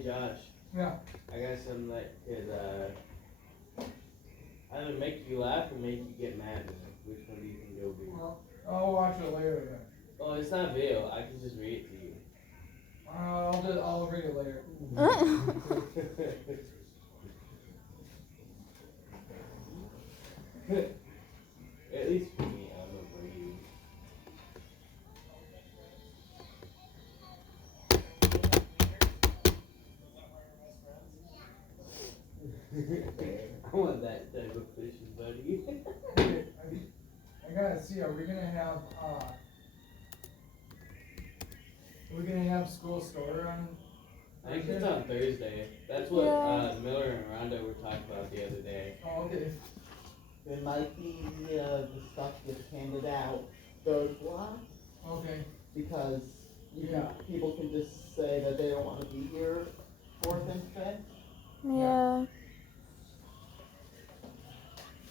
Hey Josh. Yeah. I got something that could either make you laugh or make you get mad. Which one do you think it'll be? Well, I'll watch it later then. Oh, it's not video. I can just read it to you. I'll read it later. At least for me, I don't know for you. I want that type of fishing, buddy. I gotta see. Are we gonna school starter on? I think it's on Thursday. That's what Miller and Rhonda were talking about the other day. Oh, okay. There might be the stuff gets handed out third block. Okay. Because people can just say that they don't want to be here fourth and fifth. Yeah.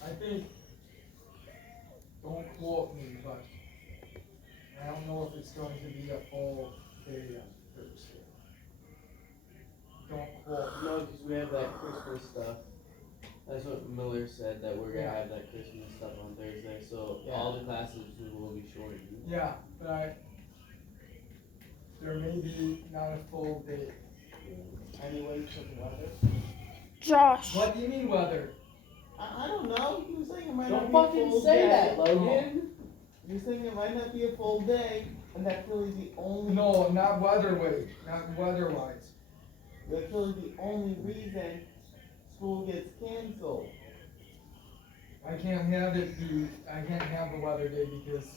I think, don't quote me, but I don't know if it's going to be a full day on Thursday. Don't quote me. No, because we have that Christmas stuff. That's what Miller said, that we're gonna have that Christmas stuff on Thursday. So all the classes will be shortened. Yeah, but there may be not a full day. Anyway, for the weather. Josh. What do you mean weather? I don't know. You were saying it might Don't not be a fucking full say day. that, Logan. You're saying it might not be a full day, and that's really the only. No, not weather-wise. Not weather-wise. That's really the only reason school gets canceled. I can't have the weather day because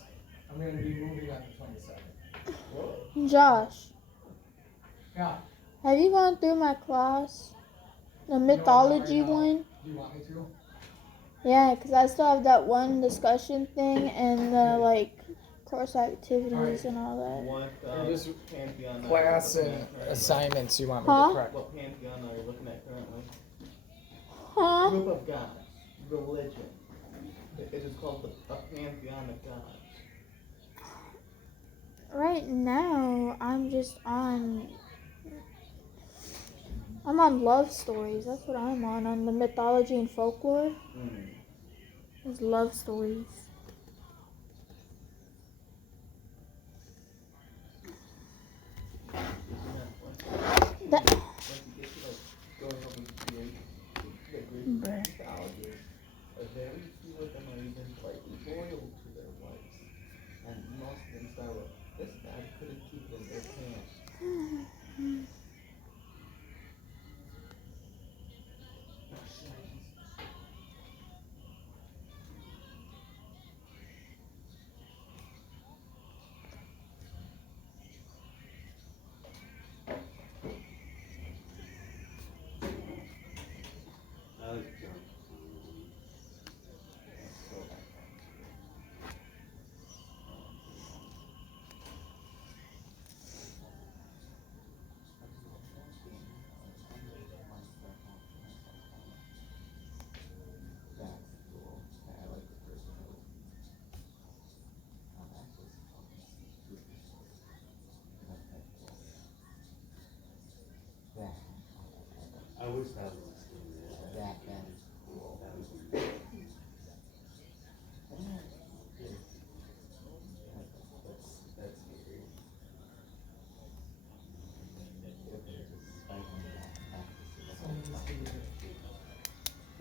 I'm going to be moving on the 22nd. Josh. Yeah. Have you gone through my class? The mythology right now. one? Do you want me to? Yeah, because I still have that one discussion thing and the, like, course activities and all that. What Just pantheon class are you and looking at currently? assignments you want me Huh? to correct. What pantheon are you looking at currently? Huh? Group of gods. Religion. It is called a pantheon of gods. Right now, I'm on love stories. That's what I'm on the mythology and folklore. It's love stories. That. Very few of them are even slightly loyal to their wives. And most of them start with, this guy couldn't keep in their pants. I like junk. I wish that was That is cool. That would be cool. That's scary.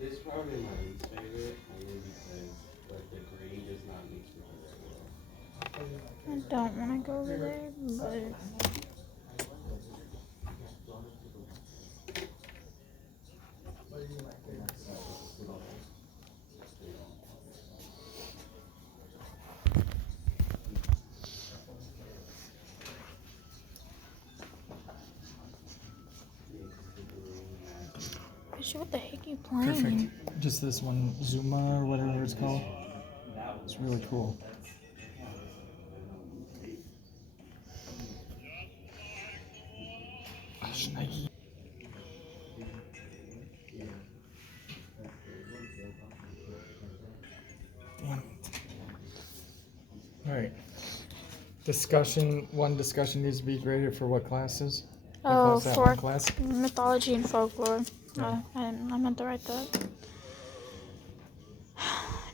This is probably my least favorite, only because like the green does not mix with it very well. I don't want to go over there, but what the heck are you playing? Perfect. Just this one, Zuma or whatever it's called. It's really cool. Nike. Damn it. Alright. One discussion needs to be graded for what classes? Oh, What's that, for one class? mythology and folklore. Yeah. I meant to write that.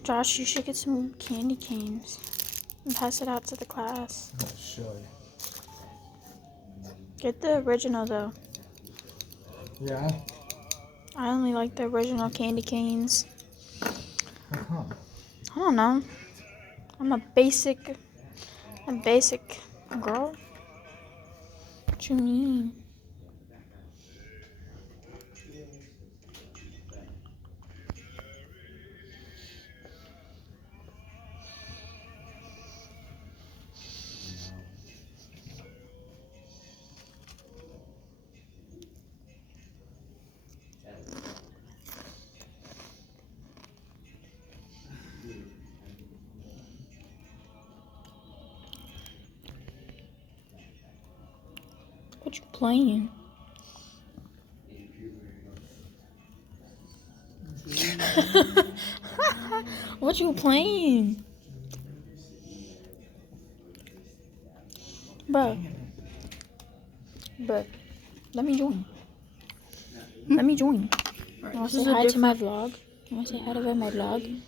Josh, you should get some candy canes and pass it out to the class. Oh, should. Get the original though. Yeah? I only like the original candy canes. How come? I don't know. I'm a basic girl. What you mean? What you playing? What you playing? Bruh, let me join. Let me join. Right, You want to say hi to my vlog? You want to say hi to my vlog?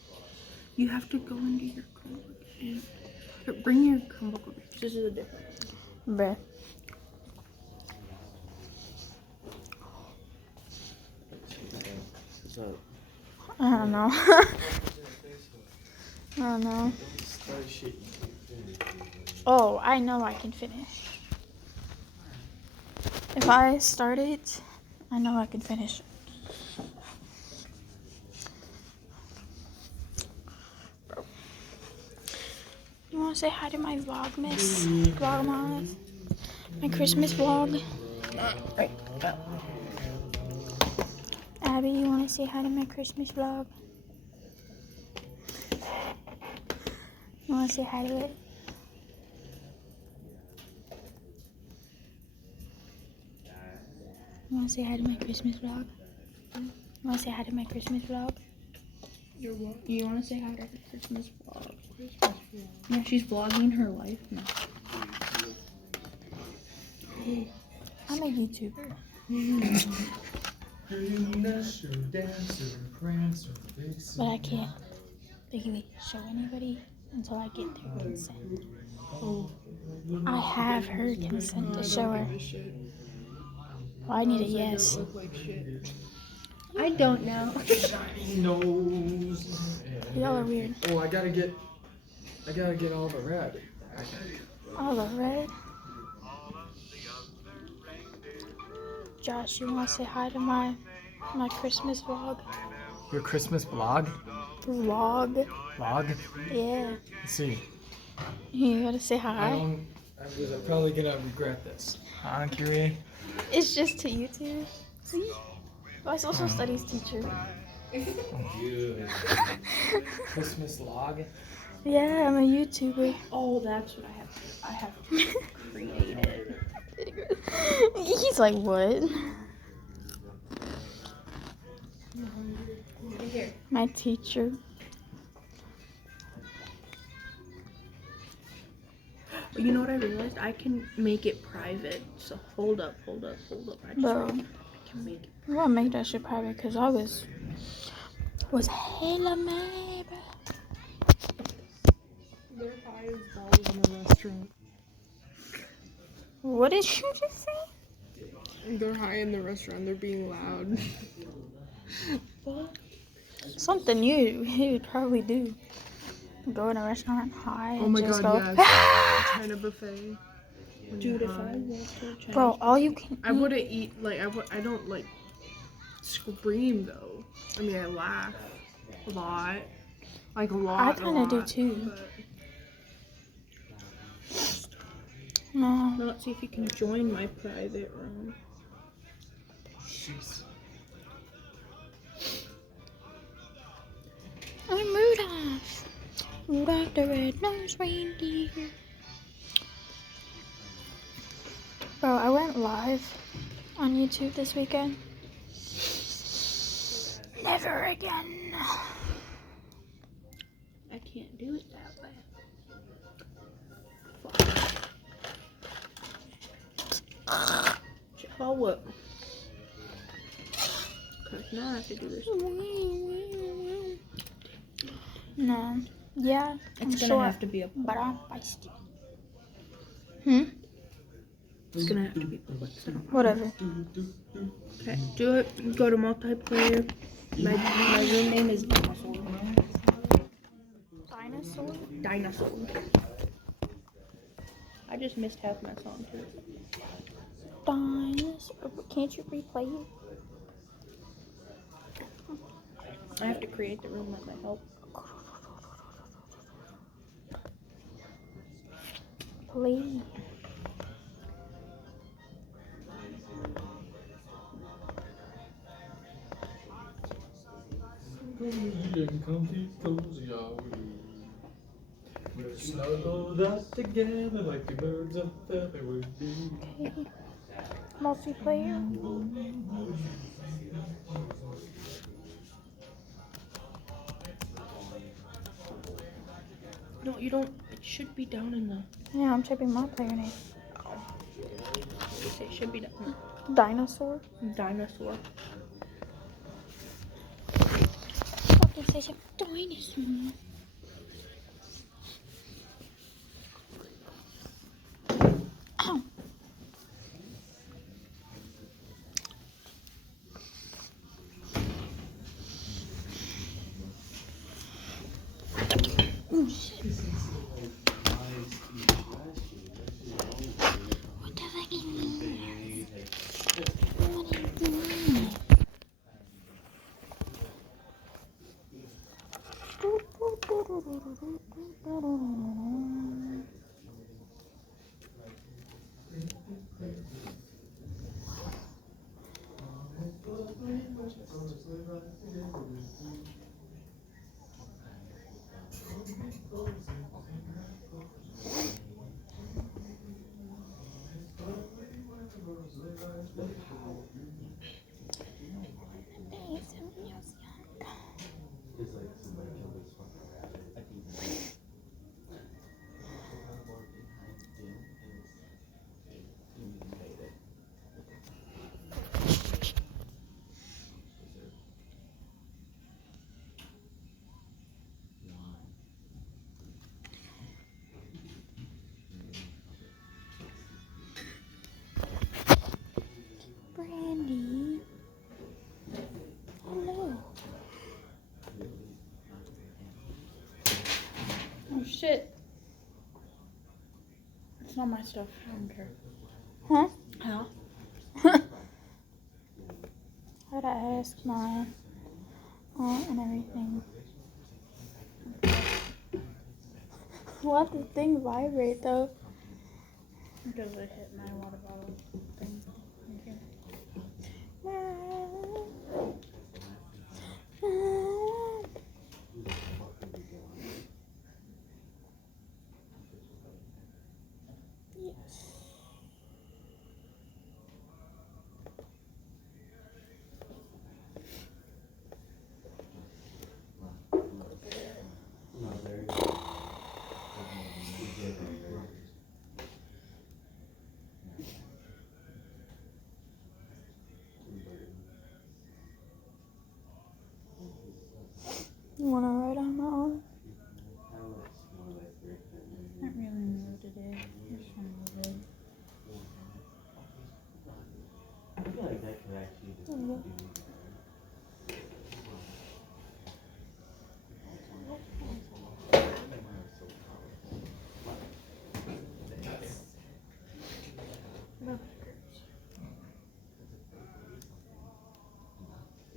You have to go into your Chromebook and bring your Chromebook over. This is a different one. Bruh. So, I don't know. I don't know. start shit you can't finish. Oh, I know I can finish. If I start it, I know I can finish it. You want to say hi to my vlogmas? Vlogmas? My Christmas vlog? Right. Abby, you want to say hi to my Christmas vlog? You want to say hi to it? You want to say hi to my Christmas vlog? You want to say hi to my Christmas vlog? Your what? You want to say hi to her Christmas vlog? Yeah, she's vlogging her life now. I'm a YouTuber. But I can't legally show anybody until I get their consent. I have her consent to show her. Well, I need a yes. I don't know. Nose. Y'all are weird. Oh, I gotta get all the red. All the red. Josh, you want to say hi to my Christmas vlog? Your Christmas vlog? Vlog? Vlog? Yeah. Let's see. You gotta say hi. I'm probably gonna regret this. Huh, Kyrie? It's just to YouTube. See? My social studies teacher. Christmas vlog? Yeah, I'm a YouTuber. Oh, that's what I have to create it. He's like, what? Here. My teacher. You know what I realized? I can make it private. So hold up. I Bro, can make it. I'm gonna make that shit private because I was hella mad, bro. Their high is balls in a restaurant. What did you just say? They're high in the restaurant. They're being loud. Something you would probably do. Go in a restaurant high Oh and my just god, go. yes. China buffet. Dude, if I went to a Chinese Bro, all you can I wouldn't eat, I don't, scream, though. I mean, I laugh a lot. Like, a lot. I kind of do too. No. Now let's see if you can join my private room. Jeez. I'm Rudolph. Rudolph the red-nosed reindeer. Bro, I went live on YouTube this weekend. Never again. I can't do it that way. Call what? Cause now I have to do this. No. Yeah, I'm It's gonna sure, have to be a but I'm feisty. Hmm? It's gonna have to be a Whatever. Okay, do it. Go to multiplayer. My room name is Dinosaur. Dinosaur? Dinosaur. I just missed half my song too. Dinosaur. Can't you replay it? I have to create the room with my help. Please. Cozy and comfy, cozy are we. We're snuggled up together like two birds of a feather would be. Okay. Multiplayer. No, you don't. It should be down in the. Yeah, I'm typing my player name. It should be down. Dinosaur. Dinosaur. Fucking say some dinosaur. Ow. Oh shit. What the fuck is What are you doing? Brandy. Hello. Oh shit. It's not my stuff. I don't care. Huh? How? I'd ask my aunt and everything. Why does the thing vibrate though? Because I hit my water bottle thing. Okay. Yes. You wanna ride on my arm? I don't really know what it is. I just want to move it. I feel like that could actually just be doing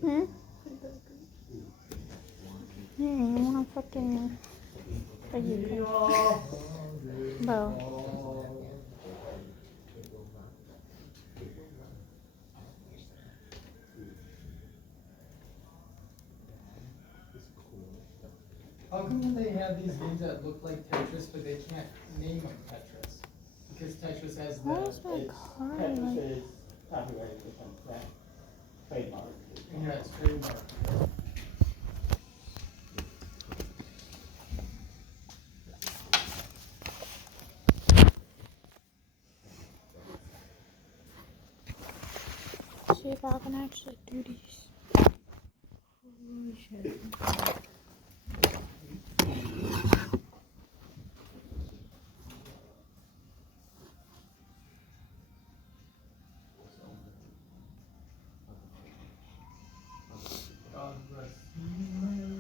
Hmm? Yeah, you wanna fucking... Are you okay? Bro. How come they have these games that look like Tetris, but they can't name them Tetris? Because Tetris has the. Why is my car like... Tetris is copyrighted or something. Trademark. Yeah, it's trademark. see if I can actually do these. Holy shit. God bless you.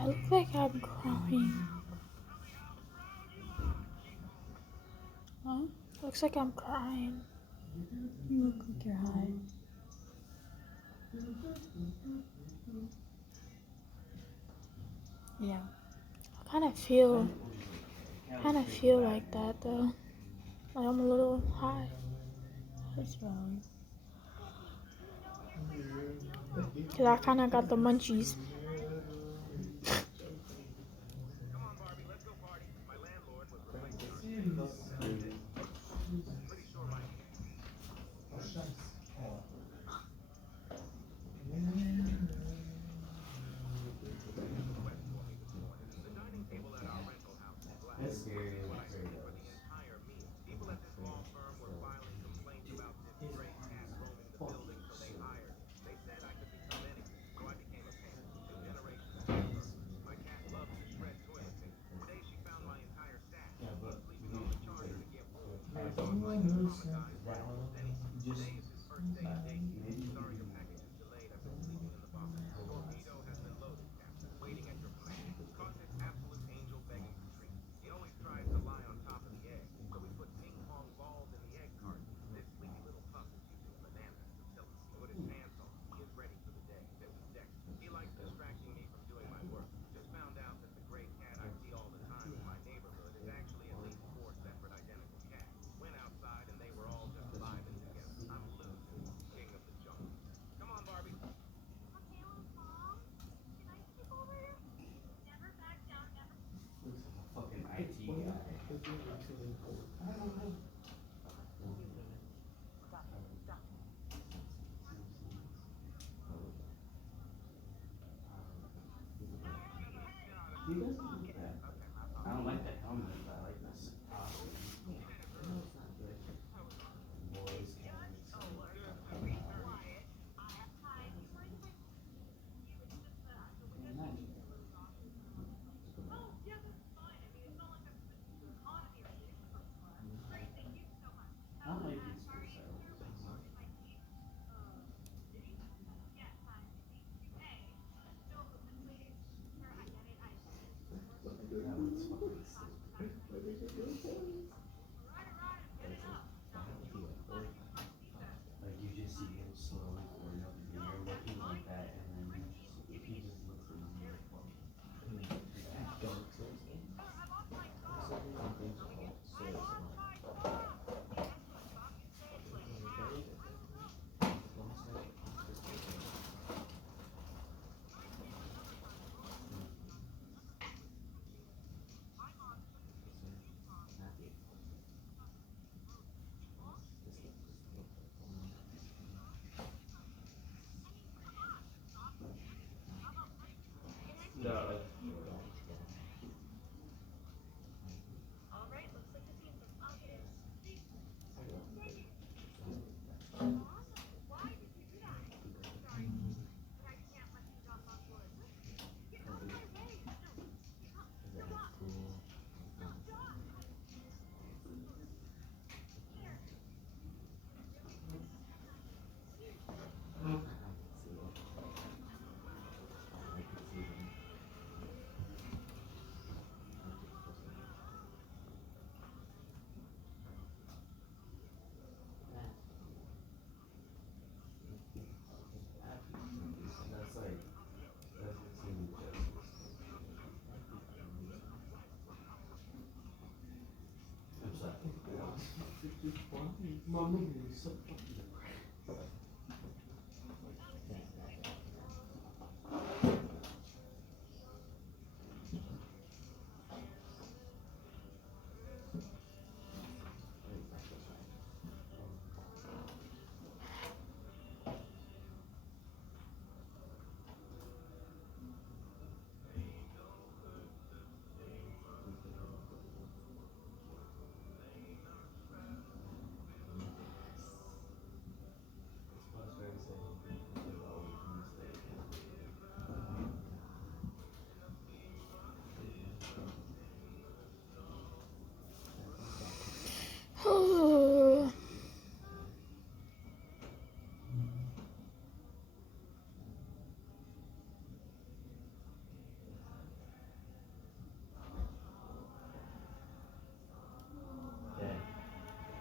I look like I'm crying. Huh? Looks like I'm crying. You look like you're high. Yeah. I kind of feel like that though. Like I'm a little high. What's wrong? Cause I kind of got the munchies. I don't like that helmet, but I like this. I don't like these freestyle.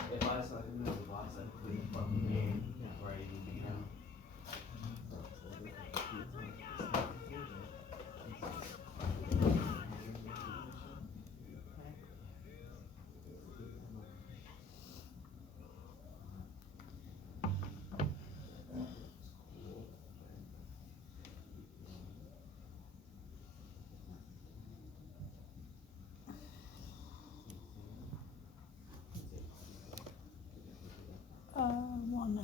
If I suck in the box, I quit the fucking game before I even began. Wanna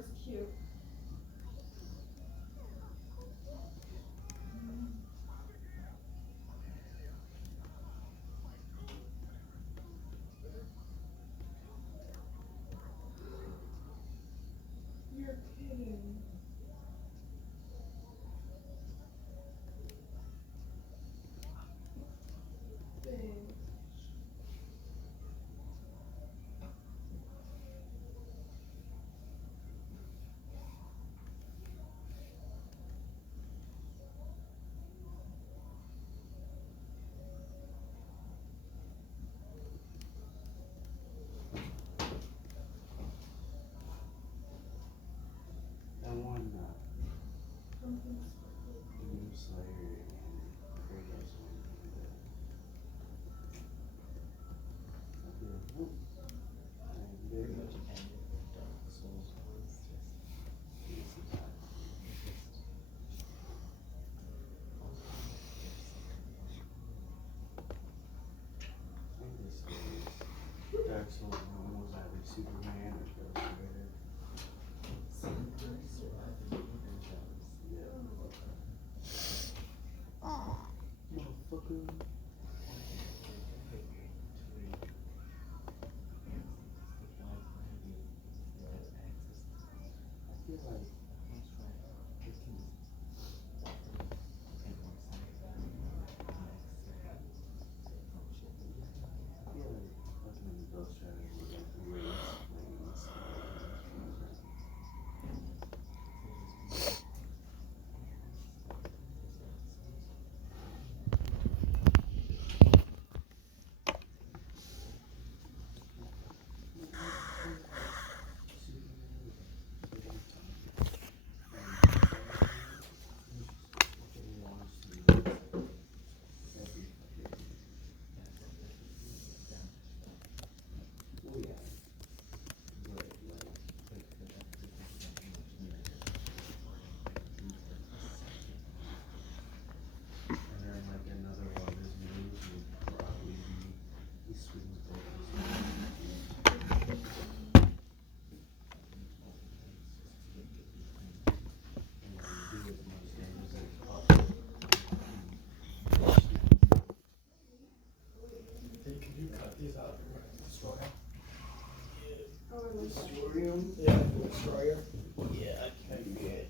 it's cute. You're kidding. Dang. That one, Demon Slayer and Kratos one. I feel, nope. I ain't Pretty good. much any of the Dark Souls ones, just It's about I think this is Dark Souls 1 was either Superman or Ghost Rider. sometimes surviving either of those. Yeah. Motherfucker. I feel like I feel like fucking Ghost Rider would like erase lanes. And then like another one of his moves would probably be he swings both his hands and do as much damage as possible. Hey, could you cut these out? Destroy them. Destorium? Yeah, destroyer. Yeah, I can do it.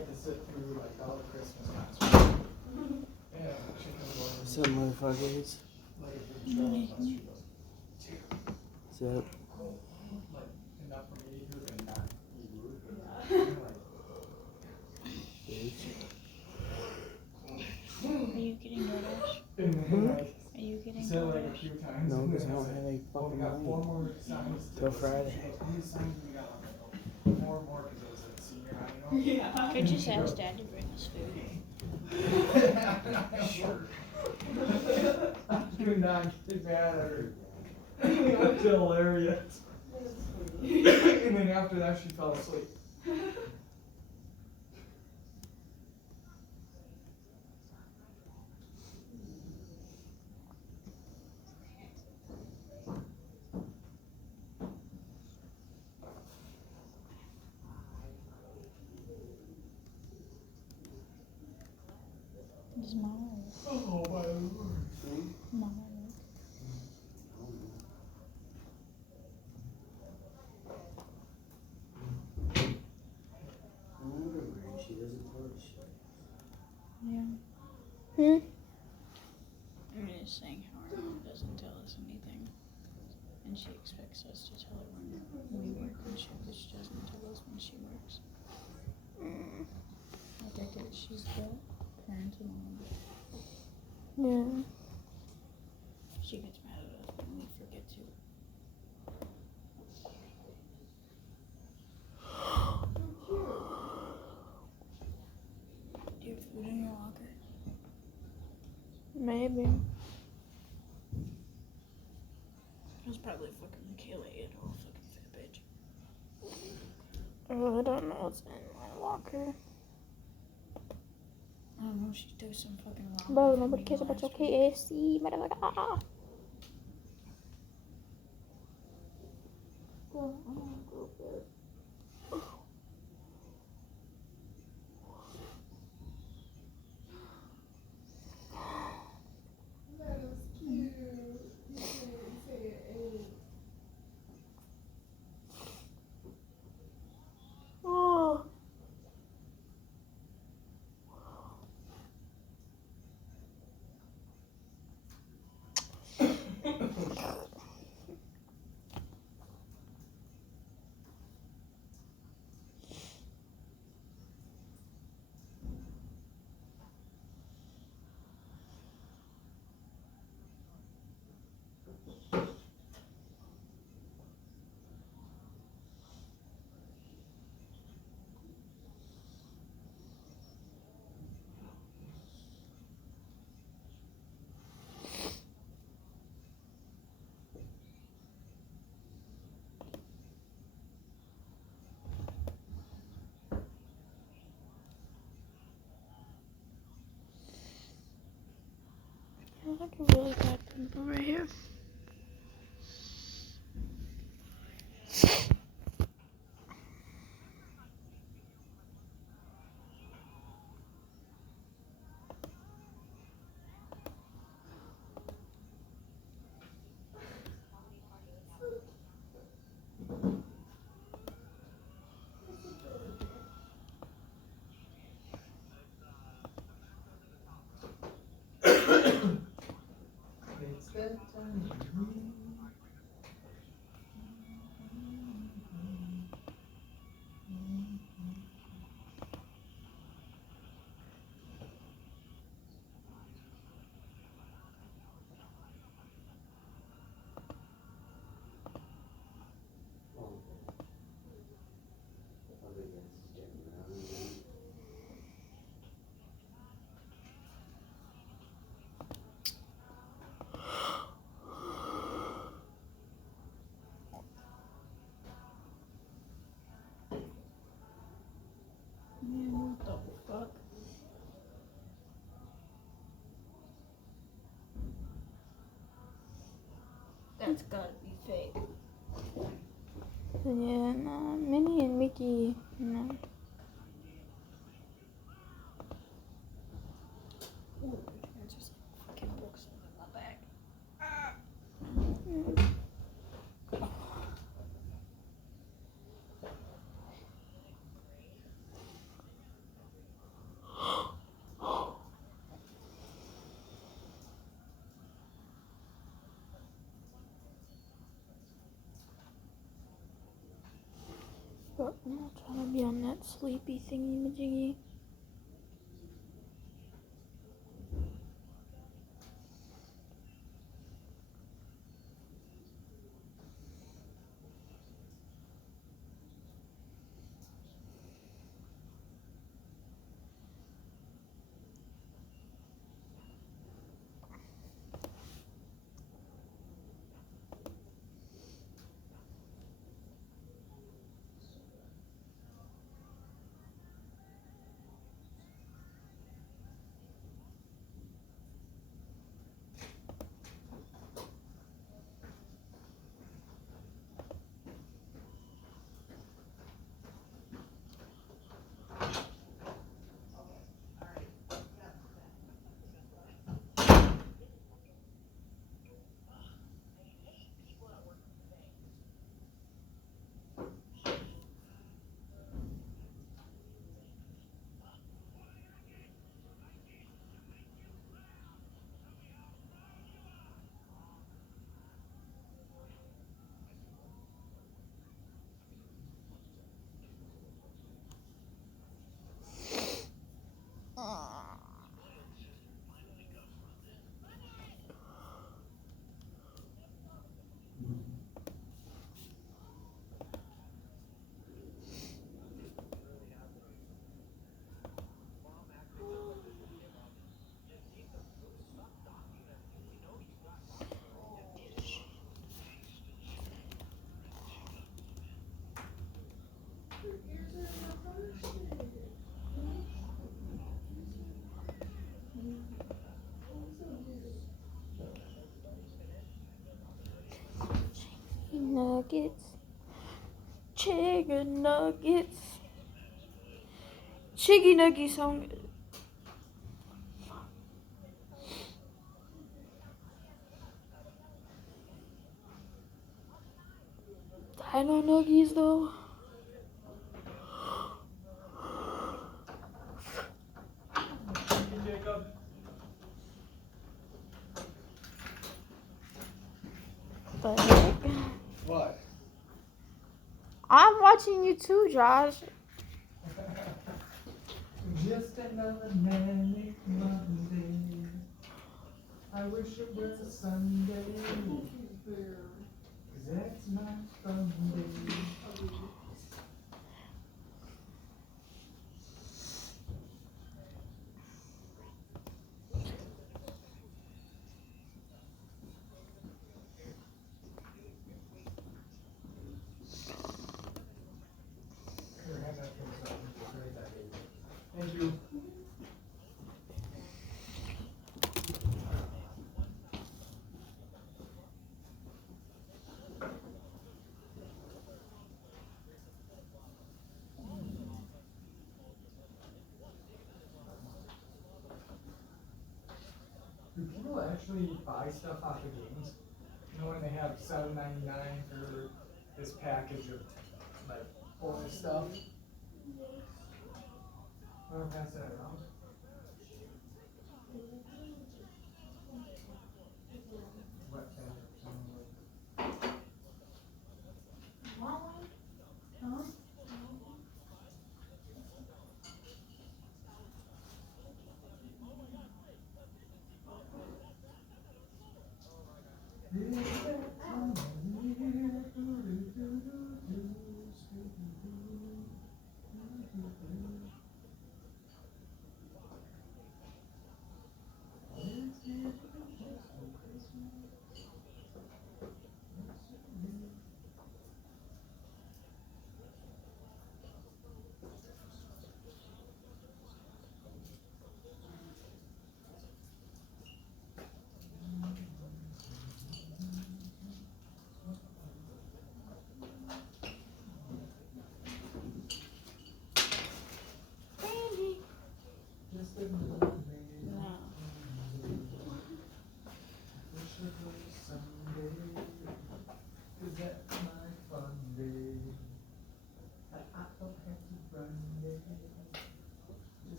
have to sit through like all the Christmas concerts. Yeah, What's up, motherfuckers? What's up? Like enough for me who can not eat. Bitch. Are you getting DoorDash? And then like Are you getting said like a DoorDash? few times. No, and because I then don't said, have any well, we fucking got 4 money. more signs. Till Friday. She goes, how many signs we got? I'm like, oh, 4 more because it was at senior high, you know? Yeah. Could just ask Dad to bring us food. Sure. I do not get mad at her. That's hilarious. And then after that, she fell asleep. Does Mama work? Oh my lord. Mama work? I wonder where she doesn't tell us shit. Yeah. I'm just saying how our mom doesn't tell us anything. And she expects us to tell her when we work and shit, but she doesn't tell us when she works. I think that she's the parental mom. Yeah. She gets mad at us when we forget to. Do you have food in your locker? Maybe. It was probably fucking Michaela ate all fucking fat bitch. Oh, I don't know what's in my locker. I don't know, she threw some fucking ramen. Bro, for nobody me cares about your last week. KFC, motherfucker. Oh. There's like a really bad pimple right here. It's that time of year. Man, what the fuck? That's gotta be fake. Yeah, nah, Minnie and Mickey, no. Ooh, I just fucking broke something in my bag. Trying to be on that sleepy thingy majiggy. Nuggets. Chicken nuggets. Chiggy nuggies sound good. Dino nuggies though. Jacob. The heck? What? I'm watching you too, Josh. Just another manic Monday. I wish it were Sunday. 'Cause that's my fun day. Thank you. Do people actually buy stuff off of games? You know when they have $7.99 for this package of like bonus stuff? Wanna pass that around? Wet package.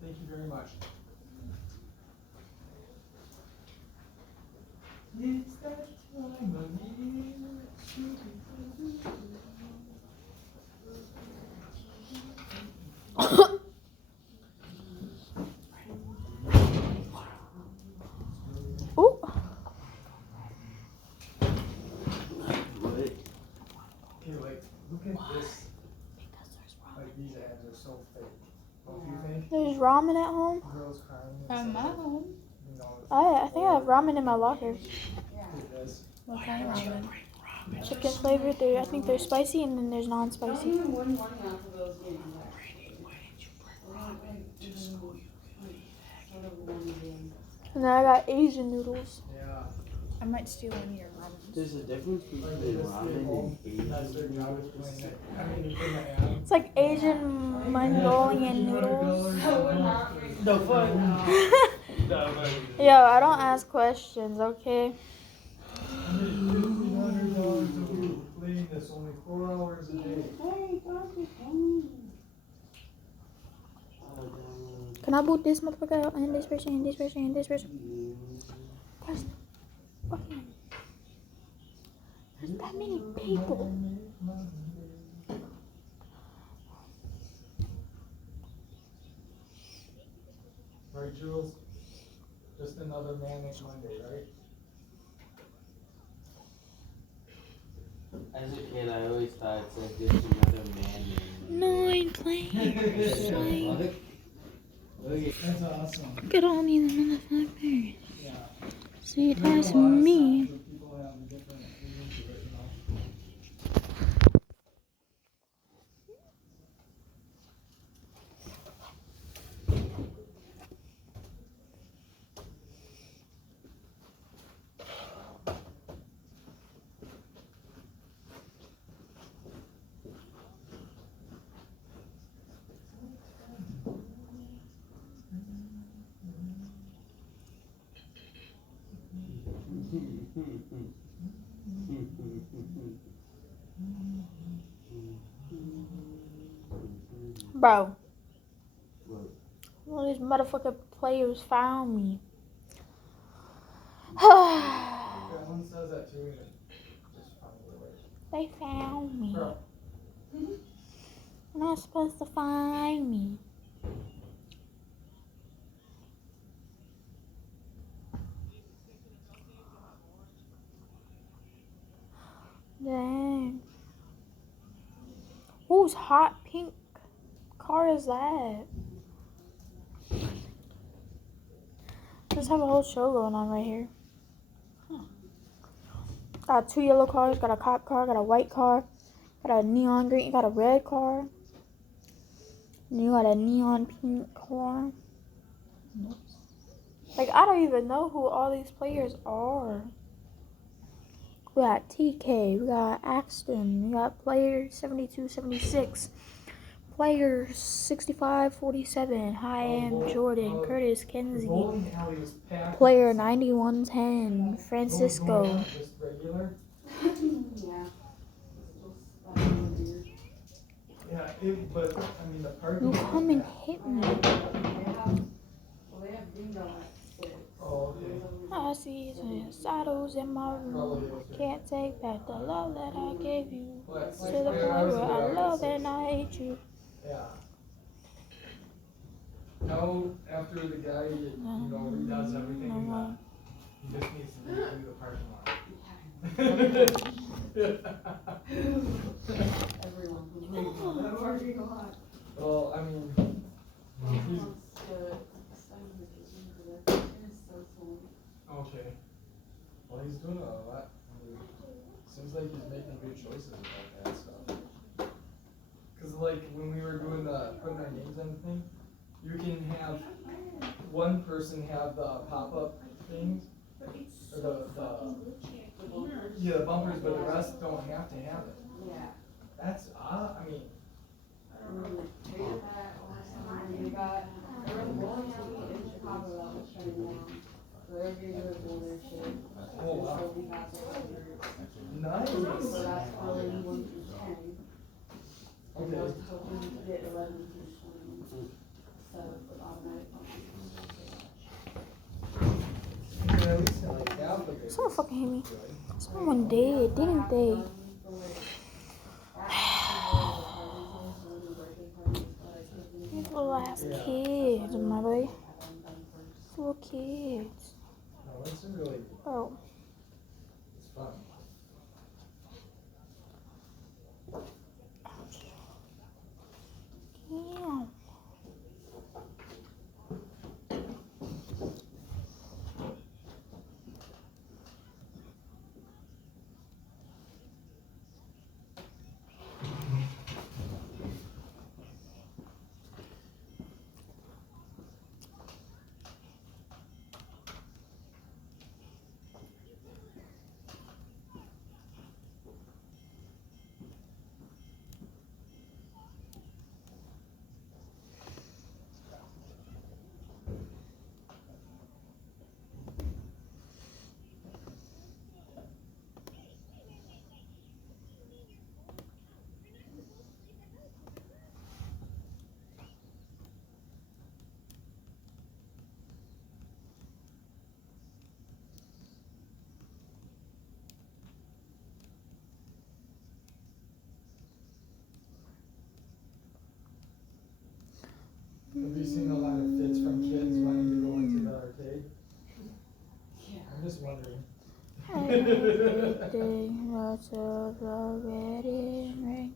Thank you very much. It's that time of year. Ooh. Okay, like, look at this. Like, these ads are so fake. Don't you think? There's ramen at home. Girls crying. At my home. You know, I think I have ramen in my locker. look at this. What kind of ramen? Chicken flavored. I think they're spicy and then there's non-spicy. And then I got Asian noodles. Yeah. I might steal one of your ramen. There's a difference between Like, this ramen and that's their Asian job is noodles. doing it. I mean, in the ad. It's like Asian Mongolian noodles. No fun. Yo, I don't ask questions, okay? $1,500 a week. Clean this only 4 hours a day. Can I boot this motherfucker out and this person and this person and this person? There's fucking. There's that many people. Right, Jules? Just another manic Monday, right? As a kid, I always thought it said just another man. Nine players. Like, That's awesome. look at all these motherfuckers. Yeah. See, that's me. People have different opinions of it, you know. Bro. All these motherfucking players found me. Everyone says that too, and just find a way. They found me. Bro. They're not supposed to find me. Dang. Whose hot pink car is that? Let's have a whole show going on right here. Got 2 yellow cars, got a cop car, got a white car, got a neon green, got a red car. And you got a neon pink car. Like, I don't even know who all these players are. We got TK, we got Axton, we got player 7276, player 6547, Hi am Jordan, Curtis Kenzie, Bowling alley was packed. player 9110, Francisco. Just regular? Yeah, but I mean the parking. You come and hit me. Oh, okay. I see saddles in my room. Can't take back the love that I gave you. What? To the point where I love and I hate you. Yeah. No, after the guy, redoes everything, he just needs to redo the parking lot. Well, I mean, he's, okay. Well, he's doing a lot. I mean, seems like he's making good choices about that stuff. Cause like when we were doing putting our names on the thing, you can have one person have the pop-up things, or the bumpers, but the rest don't have to have it. Yeah. That's I mean. We got there was a bowling alley in Chicago that was shutting down. So they're getting rid of all their shit. Oh wow. So we got the bumpers. Nice. So that's probably 1 through 10. And Okay. those hoping to get 11 through 20. So with automatic bumpers. At least like half of it. Someone fucking hit me. Someone did, didn't they? That's kids, my boy. Little kids. No, it's really, Oh. it's fun. Yeah. Have you seen a lot of fits from kids wanting to go into the arcade? Yeah. I'm just wondering. Everything was already right.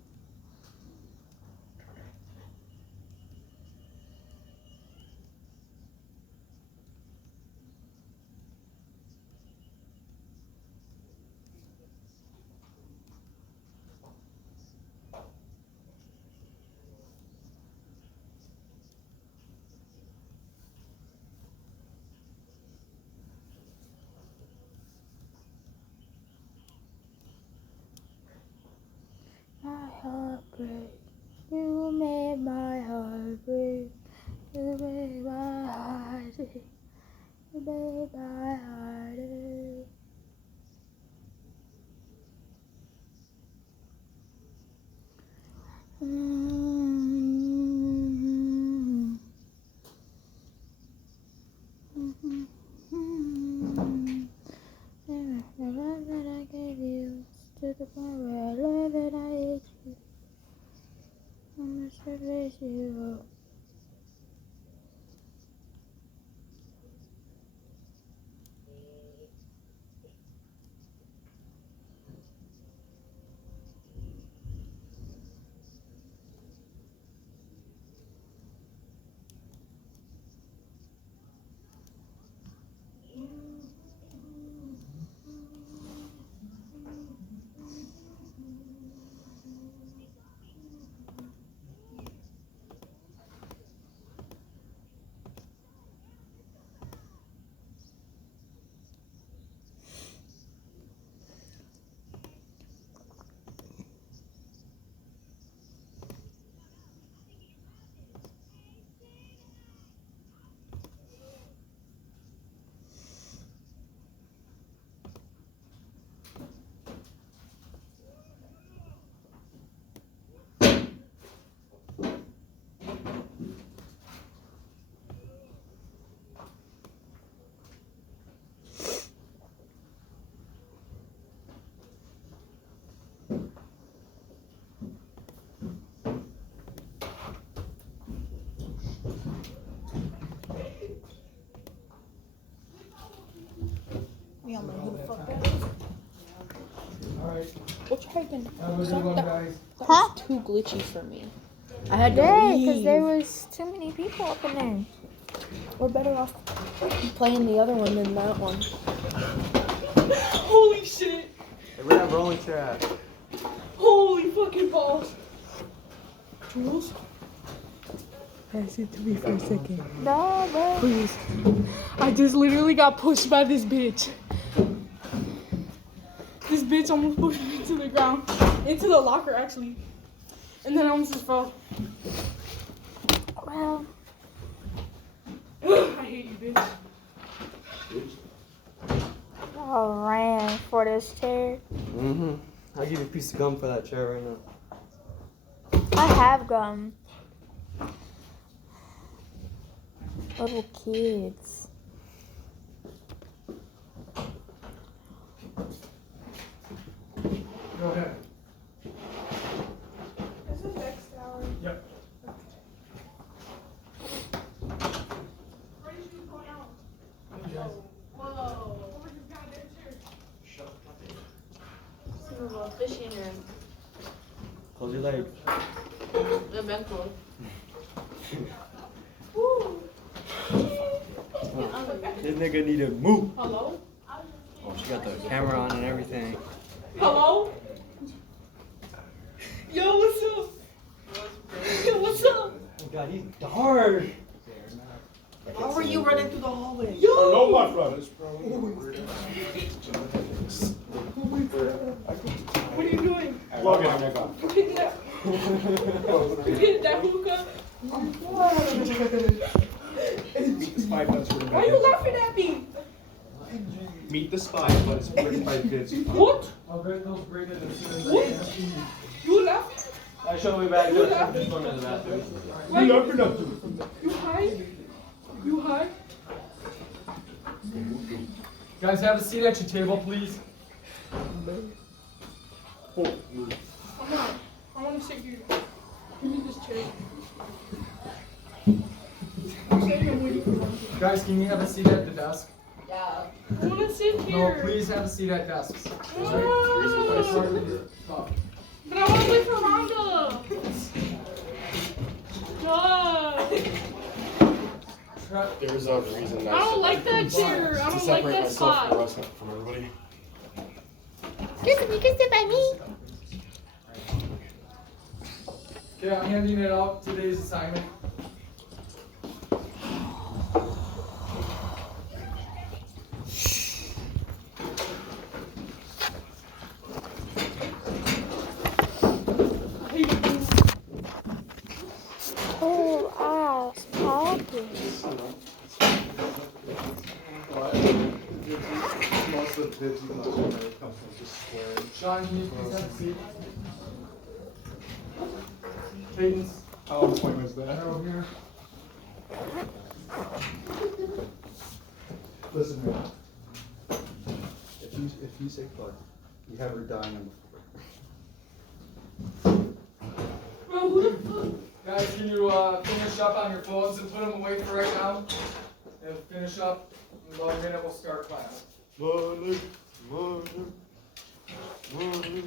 My heart break. You made my heart break. You made my heart ache. You made my heart ache. The love that I gave you to the point where I love that I hate you. I must replace you. We don't know who the fuck that is. Alright, We'll try again. have a good one, guys. That Huh? was too glitchy for me. I had to Yeah, leave. because there was too many people up in there. We're better off playing the other one than that one. Holy shit! Hey, where that rolling chair at? Holy fucking balls! Jules? Pass it to me for a second. No, bro. Please. I just literally got pushed by this bitch. This bitch almost pushed me to the ground. Into the locker, actually. And then I almost just fell. Well, I hate you, bitch. I ran for this chair. Mm-hmm. I'll give you a piece of gum for that chair right now. I have gum. Little kids. Go ahead. This is next hour. Yep. leg. Eventually. This nigga need to move. Hello? Oh, she got the camera on and everything. Hello? Yo, what's up? Yo, what's up? Oh god, he's dark. How are you running through the hallway? Hello, my brothers. What are you doing? Log in, nigga. You hitting that? You hitting that hookah? Why are you laughing at me? Meet the spy, but it's written by Vince. What? I'll get those graded as soon as I What? can. You laughing? I show me back. You laughing? Just going to the bathroom. Why? You never know. You high? You high? Guys, have a seat at your table, please. Come on. I want to sit here. Give me this chair. I'm saying I'm waiting for something. Guys, can you have a seat at the desk? Yeah. I want to sit No, here. please have a seat at desks. No. But I want to wait for Rhonda. God. There's a reason I don't like that chair. I don't like that spot. from everybody. You can sit by me. Okay, I'm handing it out. Today's assignment. Cool ass popping. Most of the kids, even though it comes from just squaring. Sean, can you please have a seat? Cadence, How on point was right that? over here. Listen, man. If you say fuck, you have her dying on the floor. Bro, who the fuck? Guys, can you finish up on your phones and put them away for right now? And finish up. In about a minute, we'll start class. Money, money, money.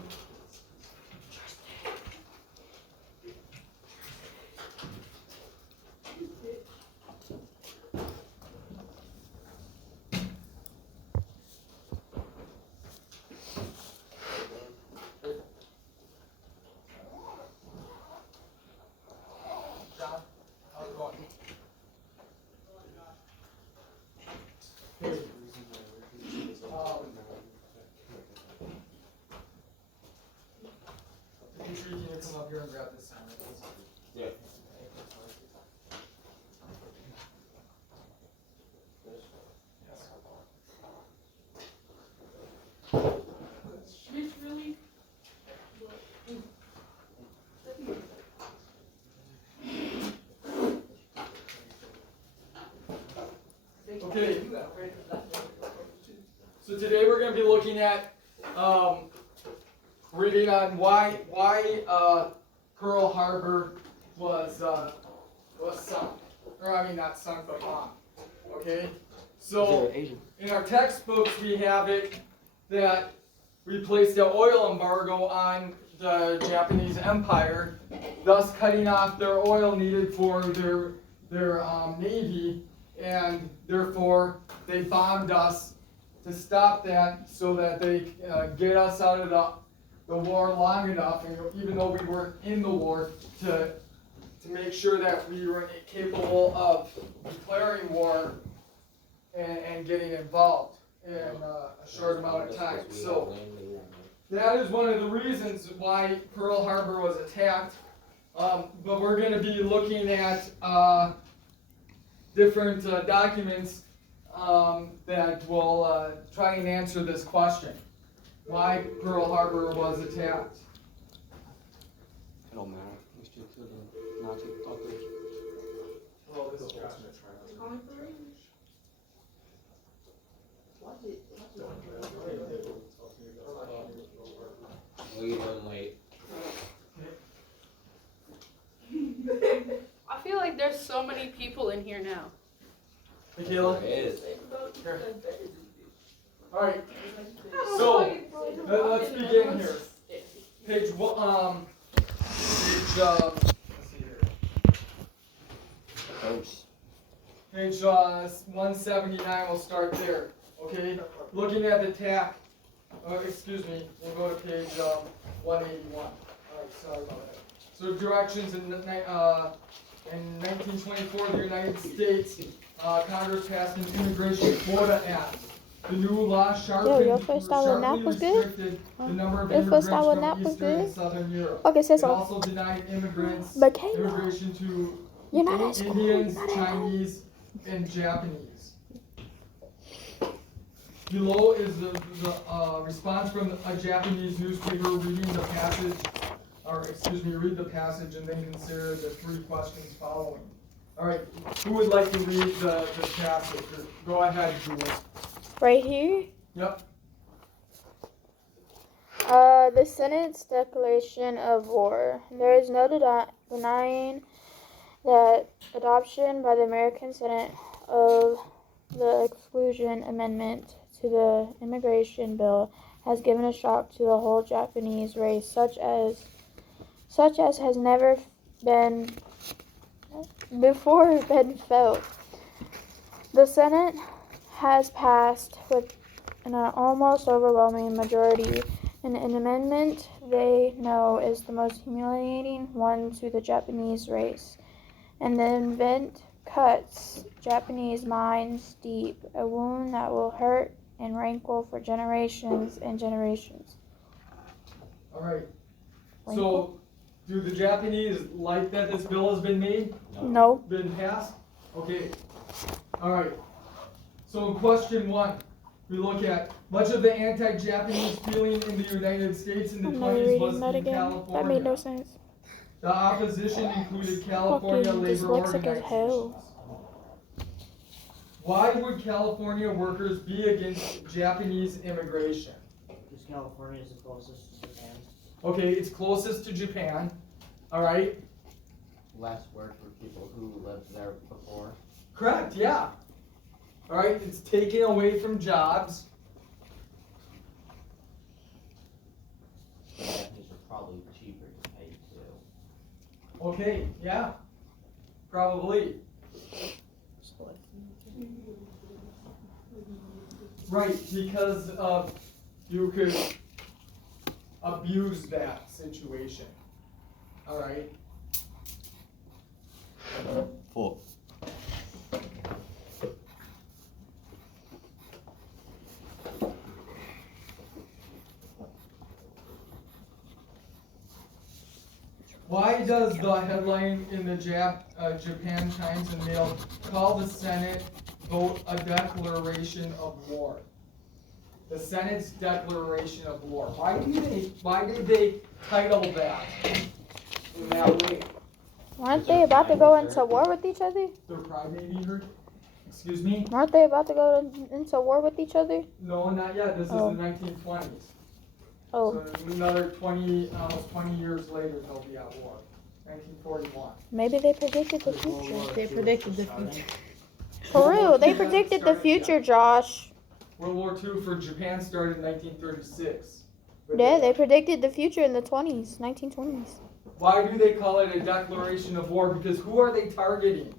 John, how's it going? Dimitri, can you come up here and grab this sign? Please? Yeah. Bitch, really? Okay. So today we're going to be looking at reading on why Pearl Harbor was sunk, or I mean not sunk but bombed. Okay. So in our textbooks we have it that we placed the oil embargo on the Japanese Empire, thus cutting off their oil needed for their navy, and therefore they bombed us to stop that so that they get us out of the war long enough, and even though we weren't in the war, to make sure that we were capable of declaring war and getting involved in a short amount of time. So that is one of the reasons why Pearl Harbor was attacked. But we're going to be looking at different documents that will try and answer this question. Why Pearl Harbor was attacked. It don't matter. These two killed the Nazi fuckers. Well, this is Well, you run late. I feel like there's so many people in here now. Michaela? There is. Alright, so let's begin here. Page 1, let's see here. Close. Page 179, we'll start there. Okay, looking at the TAC, excuse me, we'll go to page 181. Alright, sorry about that. So directions in 1924, the United States Congress passed an Immigration Quota Act. The new law sharply restricted the number of immigrants from Eastern and Southern Europe. Okay, say It so. also denied immigrants Michaela, immigration to you're not at school. Indians, You're not at home. Chinese, and Japanese. Below is the response from a Japanese newspaper reading the passage, read the passage and then consider the 3 questions following. All right, who would like to read the passage? Go ahead, Julie. Right here? Yep. The Senate's declaration of war. There is no denying that adoption by the American Senate of the Exclusion Amendment to the immigration bill has given a shock to the whole Japanese race, such as has never been before been felt. The Senate has passed with an almost overwhelming majority an amendment they know is the most humiliating one to the Japanese race, and the event cuts Japanese minds deep, a wound that will hurt and rankle for generations and generations. All right. So, do the Japanese like that this bill has been made? No. Been passed? Okay. All right. So in question 1, we look at much of the anti-Japanese feeling in the United States in the 20s was in California. That made no sense. The opposition included California Fucking labor dyslexic as organizations. hell. Why would California workers be against Japanese immigration? Because California is the closest to Japan. Okay, it's closest to Japan. All right. Less work for people who lived there before. Correct, yeah. All right, it's taken away from jobs. The Japanese are probably cheaper to pay too. Okay, yeah. Probably. Right, because you could abuse that situation. All right. 4. Why does the headline in the Japan Times and Mail call the Senate vote a declaration of war? The Senate's declaration of war. Why did they title that in that way? Aren't they about to go into war with each other? Their crybaby hurt? Excuse me? Aren't they about to go into war with each other? No, not yet. This is the 1920s. Oh. So another almost 20 years later, they'll be at war. 1941. Maybe they predicted the future. They predicted the future. For real, they predicted the future, Josh. World War II for Japan started in 1936. Yeah, they predicted the future in the 1920s. Why do they call it a declaration of war? Because who are they targeting?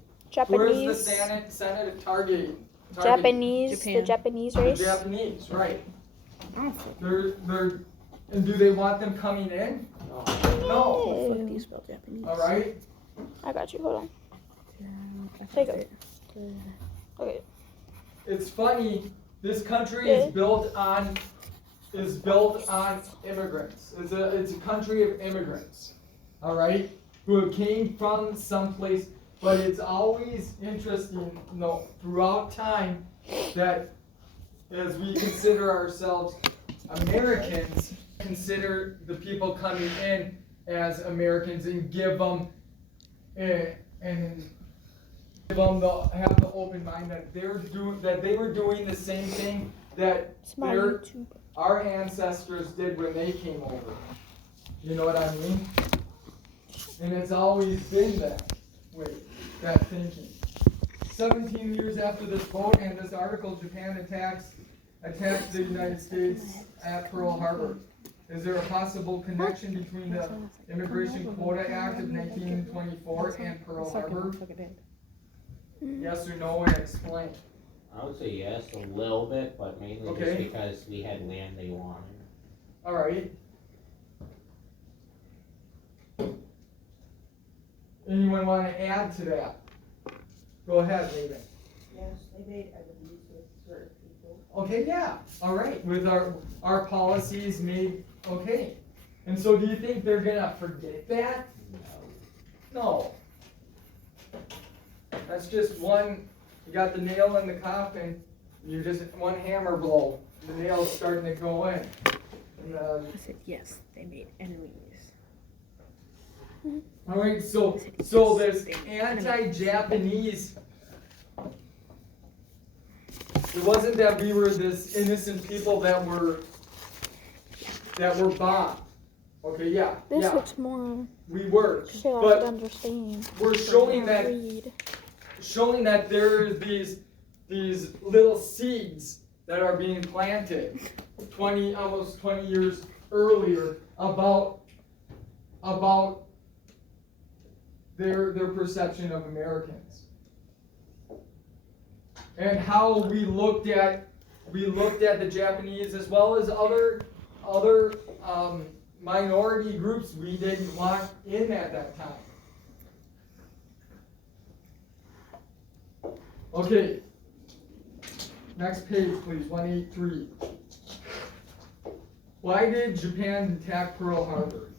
Where is the Senate targeting? Japanese, Japan. the Japanese The race. Japanese, right. Oh, And do they want them coming in? No. fuck, do you spell Japanese? All right. I got you. Hold on. I Take it. Okay. It's funny. This country is built on immigrants. It's a country of immigrants. All right, who came from someplace. But it's always interesting, throughout time, that as we consider ourselves Americans, consider the people coming in as Americans and give them have the open mind that they were doing the same thing that our ancestors did when they came over. You know what I mean? And it's always been that way, that thinking. 17 years after this vote and this article, Japan attacks the United States at Pearl Harbor. Is there a possible connection between the Immigration Quota Act of 1924 and Pearl Harbor? Yes or no, and explain. I would say yes, a little bit, but mainly Okay. just because we had land they wanted. All right. Anyone want to add to that? Go ahead, Nathan. Yes, they made enemies with certain people. Okay, yeah. All right. With our policies made, okay. And so do you think they're going to forget that? No. That's just one, you got the nail in the coffin, you just, one hammer blow, the nail's starting to go in. And, I said yes, they made enemies. all right, so this anti-Japanese, it wasn't that we were this innocent people that were bombed. Okay, yeah, This yeah, looks more we were, shit I could but understand. we're showing that there are these little seeds that are being planted almost 20 years earlier about their perception of Americans and how we looked at the Japanese as well as other minority groups we didn't want in at that time. Okay, next page please, 183. Why did Japan attack Pearl Harbor?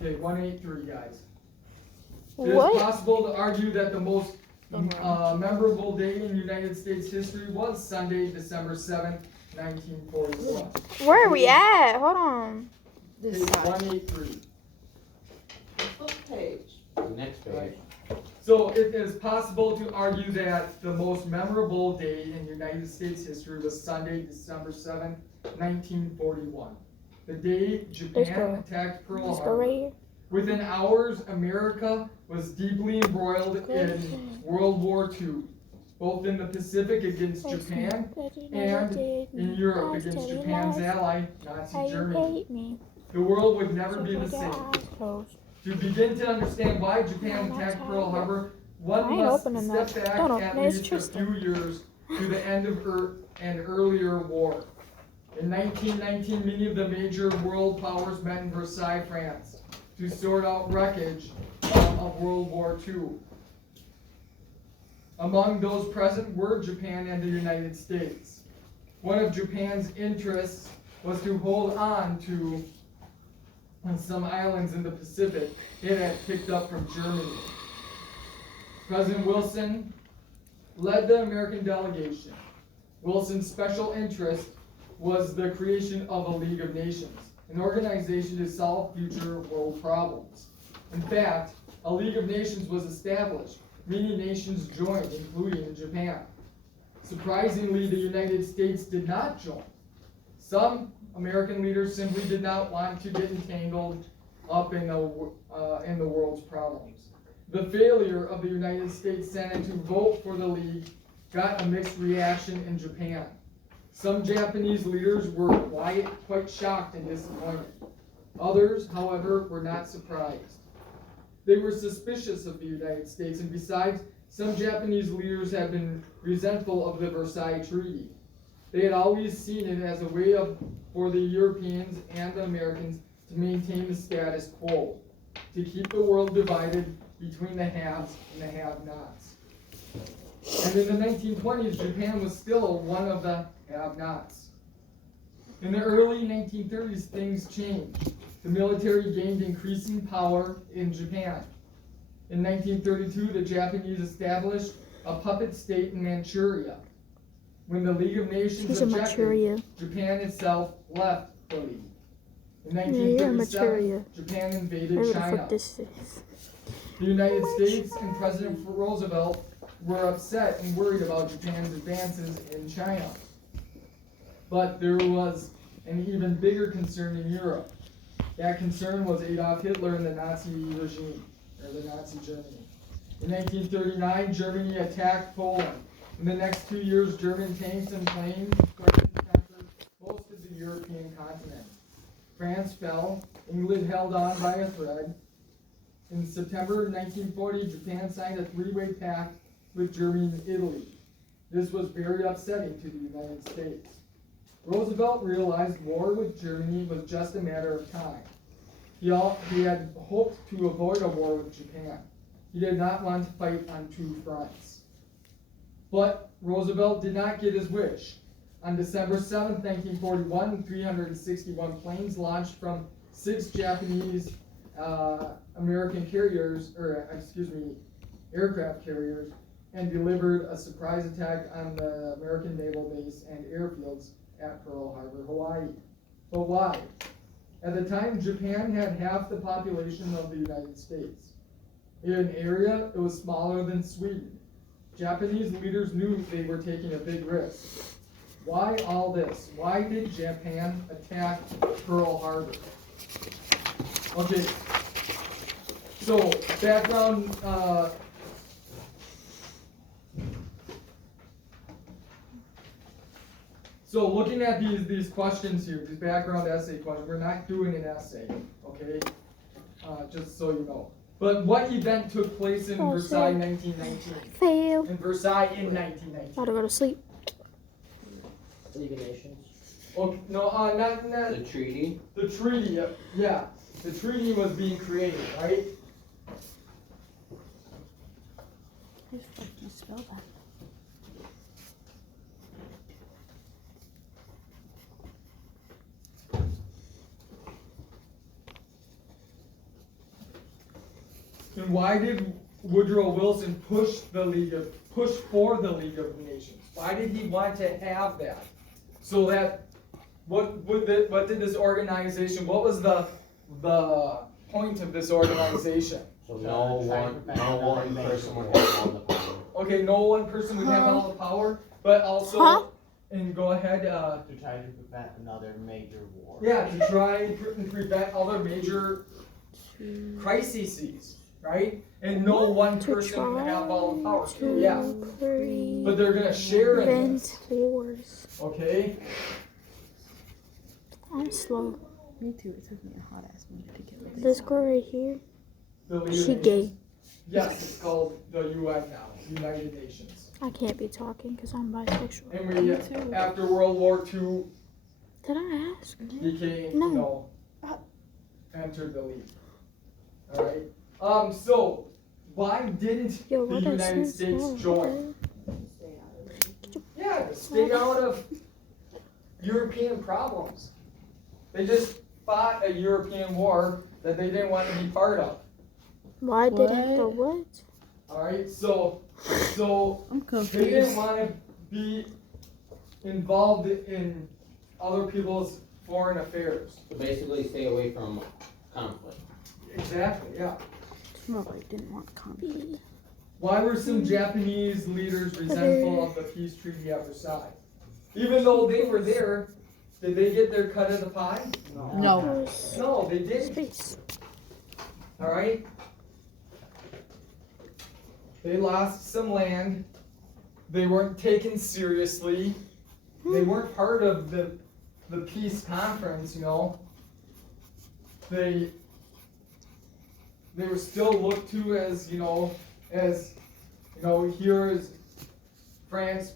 Okay, 183 guys. It is possible to argue that the most memorable day in United States history was Sunday, December 7th, 1941. Where are we at? Hold on. Page 183. What page? The next page. Right. So it is possible to argue that the most memorable day in United States history was Sunday, December 7th, 1941. The day Japan attacked Pearl Harbor. Right here. Within hours, America was deeply embroiled in World War II, both in the Pacific against Japan and in Europe against Japan's ally, Nazi Germany. The world would never be the same. To begin to understand why Japan attacked Pearl Harbor, one must step back at least a few years to the end of an earlier war. In 1919, many of the major world powers met in Versailles, France, to sort out wreckage of World War II. Among those present were Japan and the United States. One of Japan's interests was to hold on to some islands in the Pacific it had picked up from Germany. President Wilson led the American delegation. Wilson's special interest was the creation of a League of Nations, an organization to solve future world problems. In fact, a League of Nations was established. Many nations joined, including Japan. Surprisingly, the United States did not join. Some American leaders simply did not want to get entangled up in the world's problems. The failure of the United States Senate to vote for the League got a mixed reaction in Japan. Some Japanese leaders were quite shocked and disappointed. Others, however, were not surprised. They were suspicious of the United States, and besides, some Japanese leaders had been resentful of the Versailles Treaty. They had always seen it as a way for the Europeans and the Americans to maintain the status quo, to keep the world divided between the haves and the have-nots. And in the 1920s, Japan was still one of the have-nots. In the early 1930s, things changed. The military gained increasing power in Japan. In 1932, the Japanese established a puppet state in Manchuria. When the League of Nations objected, Japan itself left the League. In 1937, Japan invaded China. The United States and President Roosevelt were upset and worried about Japan's advances in China. But there was an even bigger concern in Europe. That concern was Adolf Hitler and the Nazi regime, or the Nazi Germany. In 1939, Germany attacked Poland. In the next 2 years, German tanks and planes threatened to conquer most of the European continent. France fell. England held on by a thread. In September 1940, Japan signed a three-way pact with Germany and Italy. This was very upsetting to the United States. Roosevelt realized war with Germany was just a matter of time. He had hoped to avoid a war with Japan. He did not want to fight on two fronts. But Roosevelt did not get his wish. On December 7, 1941, 361 planes launched from 6 Japanese American aircraft carriers, and delivered a surprise attack on the American naval base and airfields at Pearl Harbor, Hawaii. But why? At the time, Japan had half the population of the United States. In area, it was smaller than Sweden. Japanese leaders knew they were taking a big risk. Why all this? Why did Japan attack Pearl Harbor? Okay, so background, so looking at these questions here, these background essay questions, we're not doing an essay, okay? Just so you know. But what event took place in Versailles 1919? Fail. In Versailles in 1919. Gotta go to sleep. League of Nations. Okay, no, not The treaty? the treaty. Yeah, the treaty was being created, right? How the fuck do you spell that? And why did Woodrow Wilson push for the League of Nations? Why did he want to have that? So that what did this organization? What was the point of this organization? So no one person would have all the power. Okay, no one person would have all the power, but also, and go ahead. To try to prevent another major war. Yeah, to try and prevent other major crises, right? And no one person would have all the power. So, yeah, but they're gonna share in this. Wars. Okay. I'm slow. Me too. It took me a hot ass minute to get This girl right here, The League of she Nations. gay. Yes, it's called the UN now, United Nations. I can't be talking because I'm bisexual. And we, after World War II, Did I ask? became, No. entered the league. All right. So why didn't Yo, the what does United this States say? join? Yeah, to stay out of European problems. They just fought a European war that they didn't want to be part of. Why didn't the what? All right, so I'm they confused. didn't want to be involved in other people's foreign affairs. So basically stay away from conflict. Exactly, yeah. Nobody didn't want conflict. Why were some Japanese leaders resentful of the peace treaty at Versailles? Even though they were there, did they get their cut of the pie? No. No, they didn't. Space. All right. They lost some land. They weren't taken seriously. They weren't part of the peace conference, you know. They were still looked to as, here is France,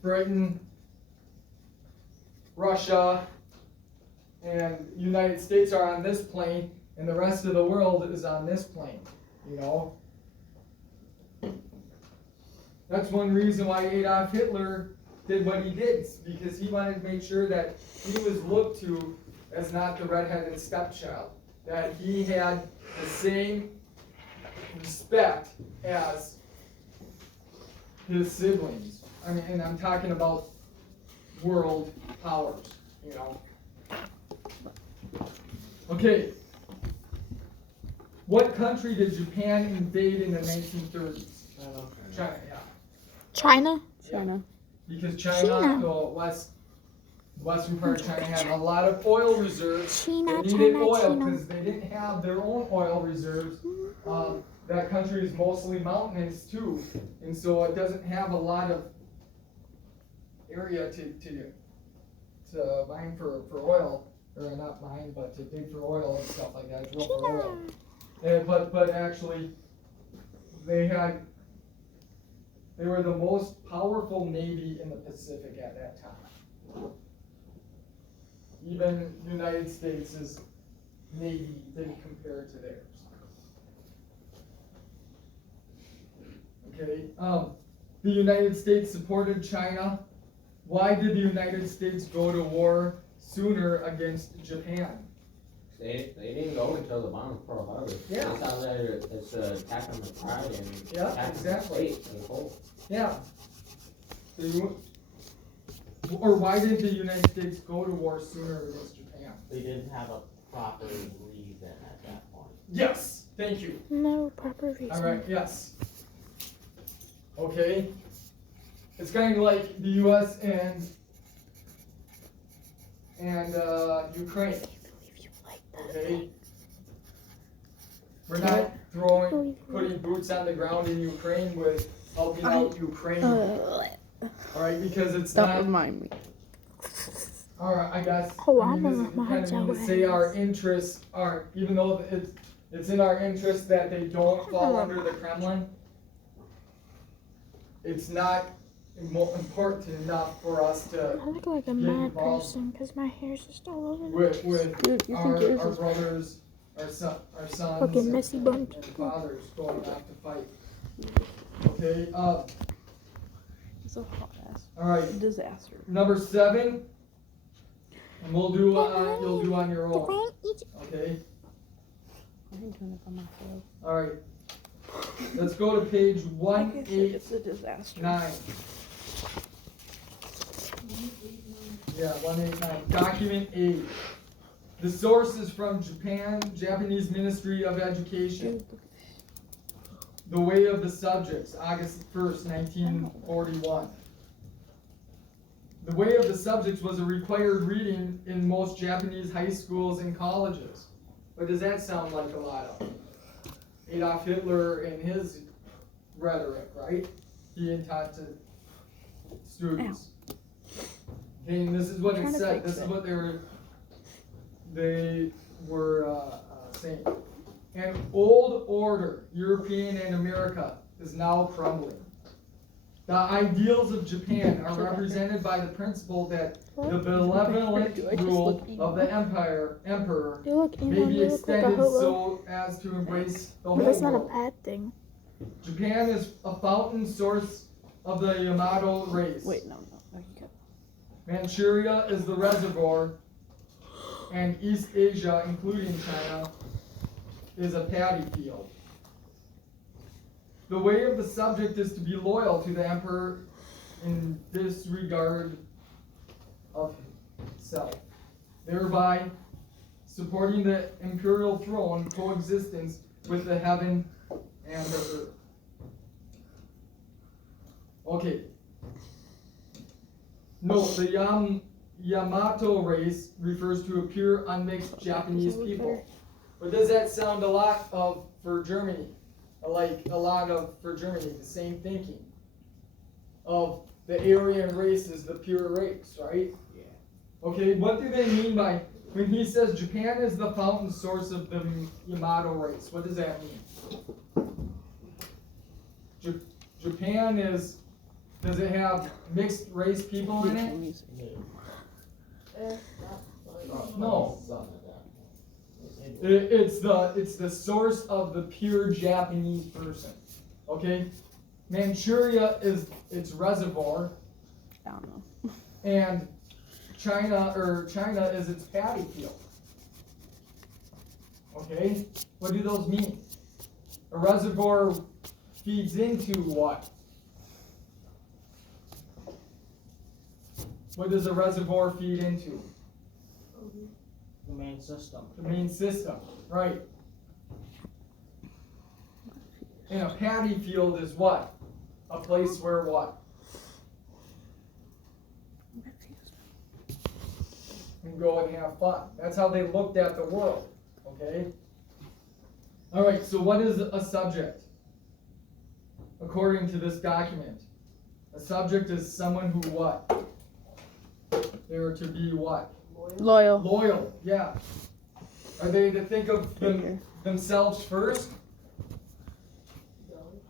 Britain, Russia, and United States are on this plane, and the rest of the world is on this plane, you know. That's one reason why Adolf Hitler did what he did, because he wanted to make sure that he was looked to as not the redheaded stepchild, that he had the same respect as his siblings. I mean, and I'm talking about world powers, you know. Okay. What country did Japan invade in the 1930s? China, yeah. China? China. Because China, the western part of China had a lot of oil reserves. They needed oil because they didn't have their own oil reserves. That country is mostly mountainous too, and so it doesn't have a lot of area to mine for oil. or not mine, but to dig for oil and stuff like that, drill for oil. And, but actually, they were the most powerful navy in the Pacific at that time. Even the United States' navy didn't compare to theirs. Okay, the United States supported China. Why did the United States go to war sooner against Japan? They didn't go until the Bomb of Pearl Harbor. Yeah. It's out there, it's attacking the pride and Yeah, attacking exactly. the state as a whole. Yeah. Or why did the United States go to war sooner against Japan? They didn't have a proper reason at that point. Yes, thank you. No proper reason. All right, yes. Okay. It's kind of like the U.S. and Ukraine. Okay. We're not putting boots on the ground in Ukraine with helping out Ukraine. All right, because it's Don't not. remind me. All right, I guess. Oh, I I'm mean, gonna this is kind of mean to remind say you. our interests aren't, even though it's in our interest that they don't fall under the Kremlin. It's not important enough for us to I look like a get mad involved person because my hair's just all over the with Dude, you think yours our is brothers, our sons, fucking messy bunch. and fathers going off to fight. Okay, It's a hot ass all right, disaster. number 7, and we'll do you'll do on your own. Okay, I ain't doing it by myself. all right. Let's go to page Like I said, 189. it's a disaster. Yeah, 189. Document 8. The source is from Japanese Ministry of Education. Dude, The Way of the Subjects, August 1st, 1941. The Way of the Subjects was a required reading in most Japanese high schools and colleges. What does that sound like a lot of? Adolf Hitler and his rhetoric, right? He had taught to students. Okay, and this is what it Trying to said. fix This is it. what they were saying. An old order, European and America, is now crumbling. The ideals of Japan are represented by the principle that the benevolent rule of the emperor You look may emo, be you look like a extended hobo. so as to embrace the whole But that's not a world. bad thing. Japan is a fountain source of the Yamato race. wait, no, you got Manchuria is the reservoir, and East Asia, including China, is a paddy field. The way of the subject is to be loyal to the emperor in disregard of self, thereby supporting the imperial throne coexistence with the heaven and the earth. Okay. Note, the Yamato race refers to a pure unmixed Japanese people. But does that sound a lot of for Germany? Like a lot of for Germany, the same thinking of the Aryan race is the pure race, right? Yeah. Okay, what do they mean by when he says Japan is the fountain source of the Yamato race? What does that mean? Japan is, does it have mixed race people in it? No. It's the source of the pure Japanese person. Okay? Manchuria is its reservoir, I don't know. and China is its paddy field. Okay? What do those mean? A reservoir feeds into what? What does a reservoir feed into? The main system. The main system, right. And a paddy field is what? A place where what? You can go and have fun. That's how they looked at the world, okay? All right, so what is a subject? According to this document, a subject is someone who what? They are to be what? Loyal. Loyal, yeah. Are they to think of themselves first?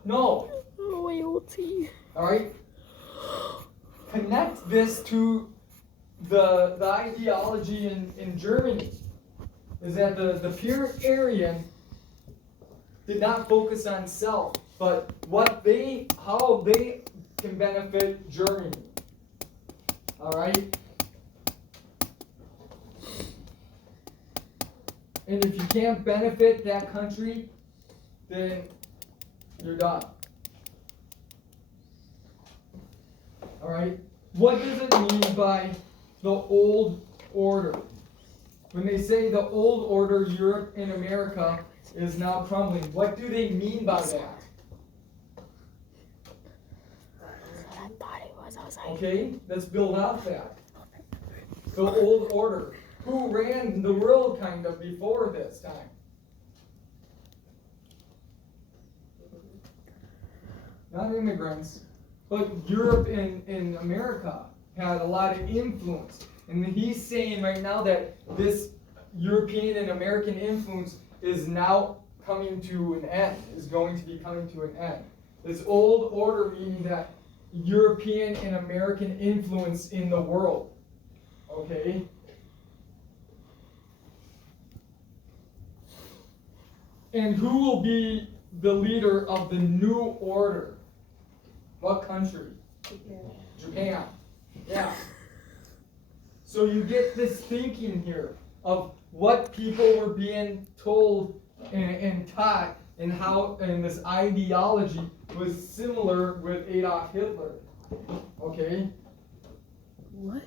No. Loyalty. Alright? Connect this to the ideology in Germany. Is that the pure Aryan did not focus on self, but how they can benefit Germany. Alright? And if you can't benefit that country, then you're done. Alright? What does it mean by the old order? When they say the old order, Europe and America is now crumbling, what do they mean by that? That's what I thought it was. I was like, Okay, let's build out that. The old order. Who ran the world kind of before this time? Not immigrants, but Europe and America had a lot of influence. And he's saying right now that this European and American influence is now coming to an end, is going to be coming to an end. This old order meaning that European and American influence in the world. Okay? And who will be the leader of the new order? What country? Japan. Yeah. So you get this thinking here of what people were being told and taught, and how, and this ideology was similar with Adolf Hitler. Okay? What?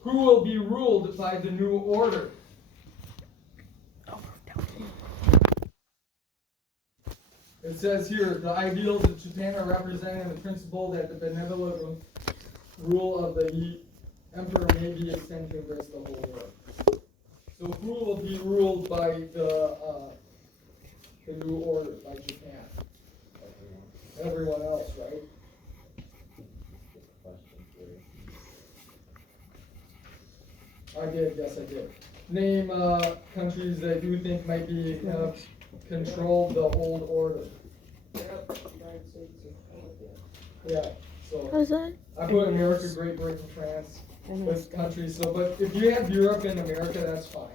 Who will be ruled by the new order? It says here, the ideals of Japan are represented in the principle that the benevolent rule of the emperor may be extended to embrace the whole world. So who will be ruled by the new order, by Japan? Everyone else, right? I did, yes I did. Name countries that you think might be control the old order. Yeah, so What is that? I put America, Great Britain, France, those countries. So, but if you have Europe and America, that's fine.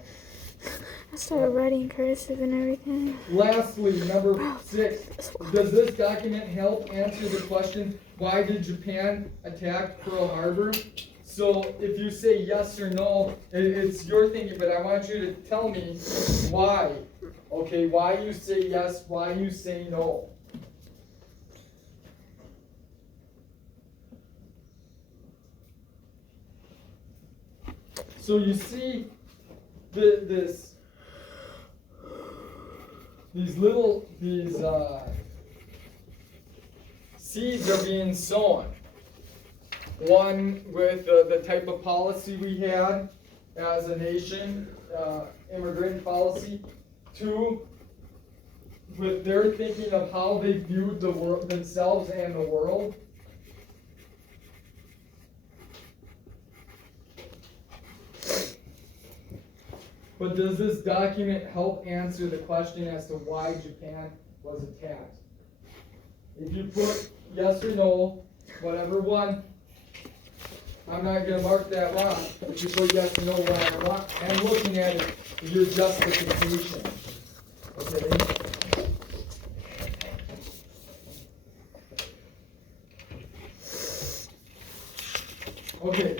I started writing cursive and everything. Lastly, number 6. Does this document help answer the question, why did Japan attack Pearl Harbor? So if you say yes or no, it's your thinking, but I want you to tell me why. Okay, why you say yes, why you say no. So you see these seeds are being sown. One with the type of policy we had as a nation, immigrant policy. 2, with their thinking of how they viewed the world, themselves and the world. But does this document help answer the question as to why Japan was attacked? If you put yes or no, whatever one, I'm not going to mark that wrong. If you put yes or no, whatever I'm looking at it, your justification. Okay? Okay,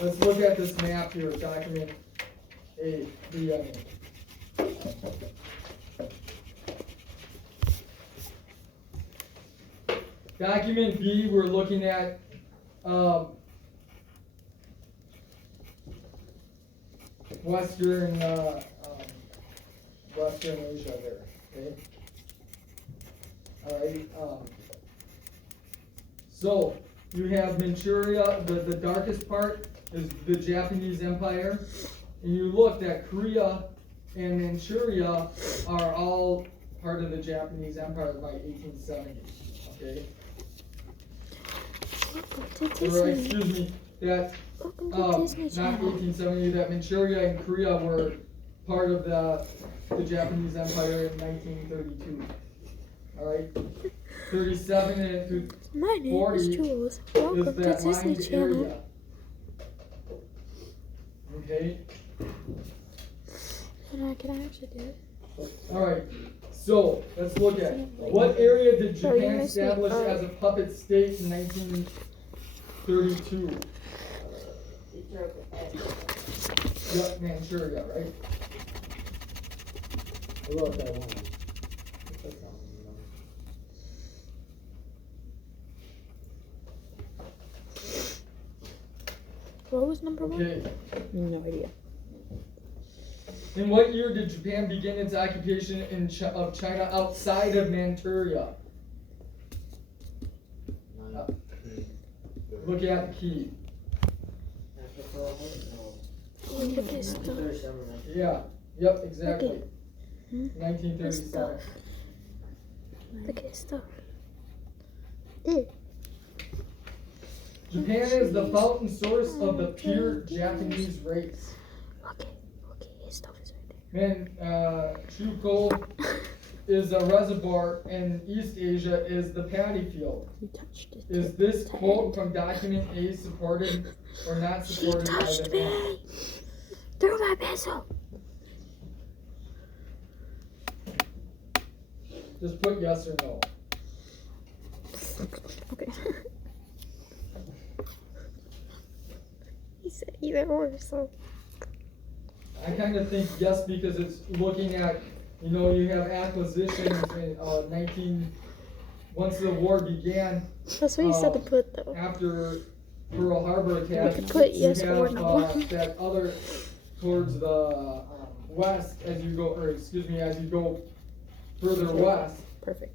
let's look at this map here, document A, B, I mean. Document B, we're looking at Western Asia there, okay? Alright, so you have Manchuria, the darkest part is the Japanese Empire, and you look that Korea and Manchuria are all part of the Japanese Empire by 1870, okay? What did this Or, mean? excuse me, that Welcome to not Disney Channel. 1870, that Manchuria and Korea were part of the Japanese Empire in 1932. Alright? 37 and through My name 40 is Jules. is Welcome to that Disney lined Channel. area. Okay? Can I actually do it? Alright, so let's look at what area did So you Japan guys need- establish as a puppet state in 1932? Yep, Manchuria, right? What about that one? What was number one? Okay. No idea. In what year did Japan begin its occupation of China outside of Manchuria? Look at the key. Look at his stuff. Yeah. Yep, exactly. Hmm? His 1937. stuff. Look at his stuff. Ew. Japan is the fountain source of the pure Japanese race. Look at his stuff is right Chuko is a reservoir, and East Asia is the paddy field. You touched it. Is this quote from document A supported or not She supported by touched the map? me. Through my pencil. Just put yes or no. Okay. He said either or, so. I kind of think yes because it's looking at, you have acquisitions in once the war began, That's what you said to put, though. after Pearl Harbor attack, You could put you yes have or no. that other towards the west as you go, as you go further west. Perfect.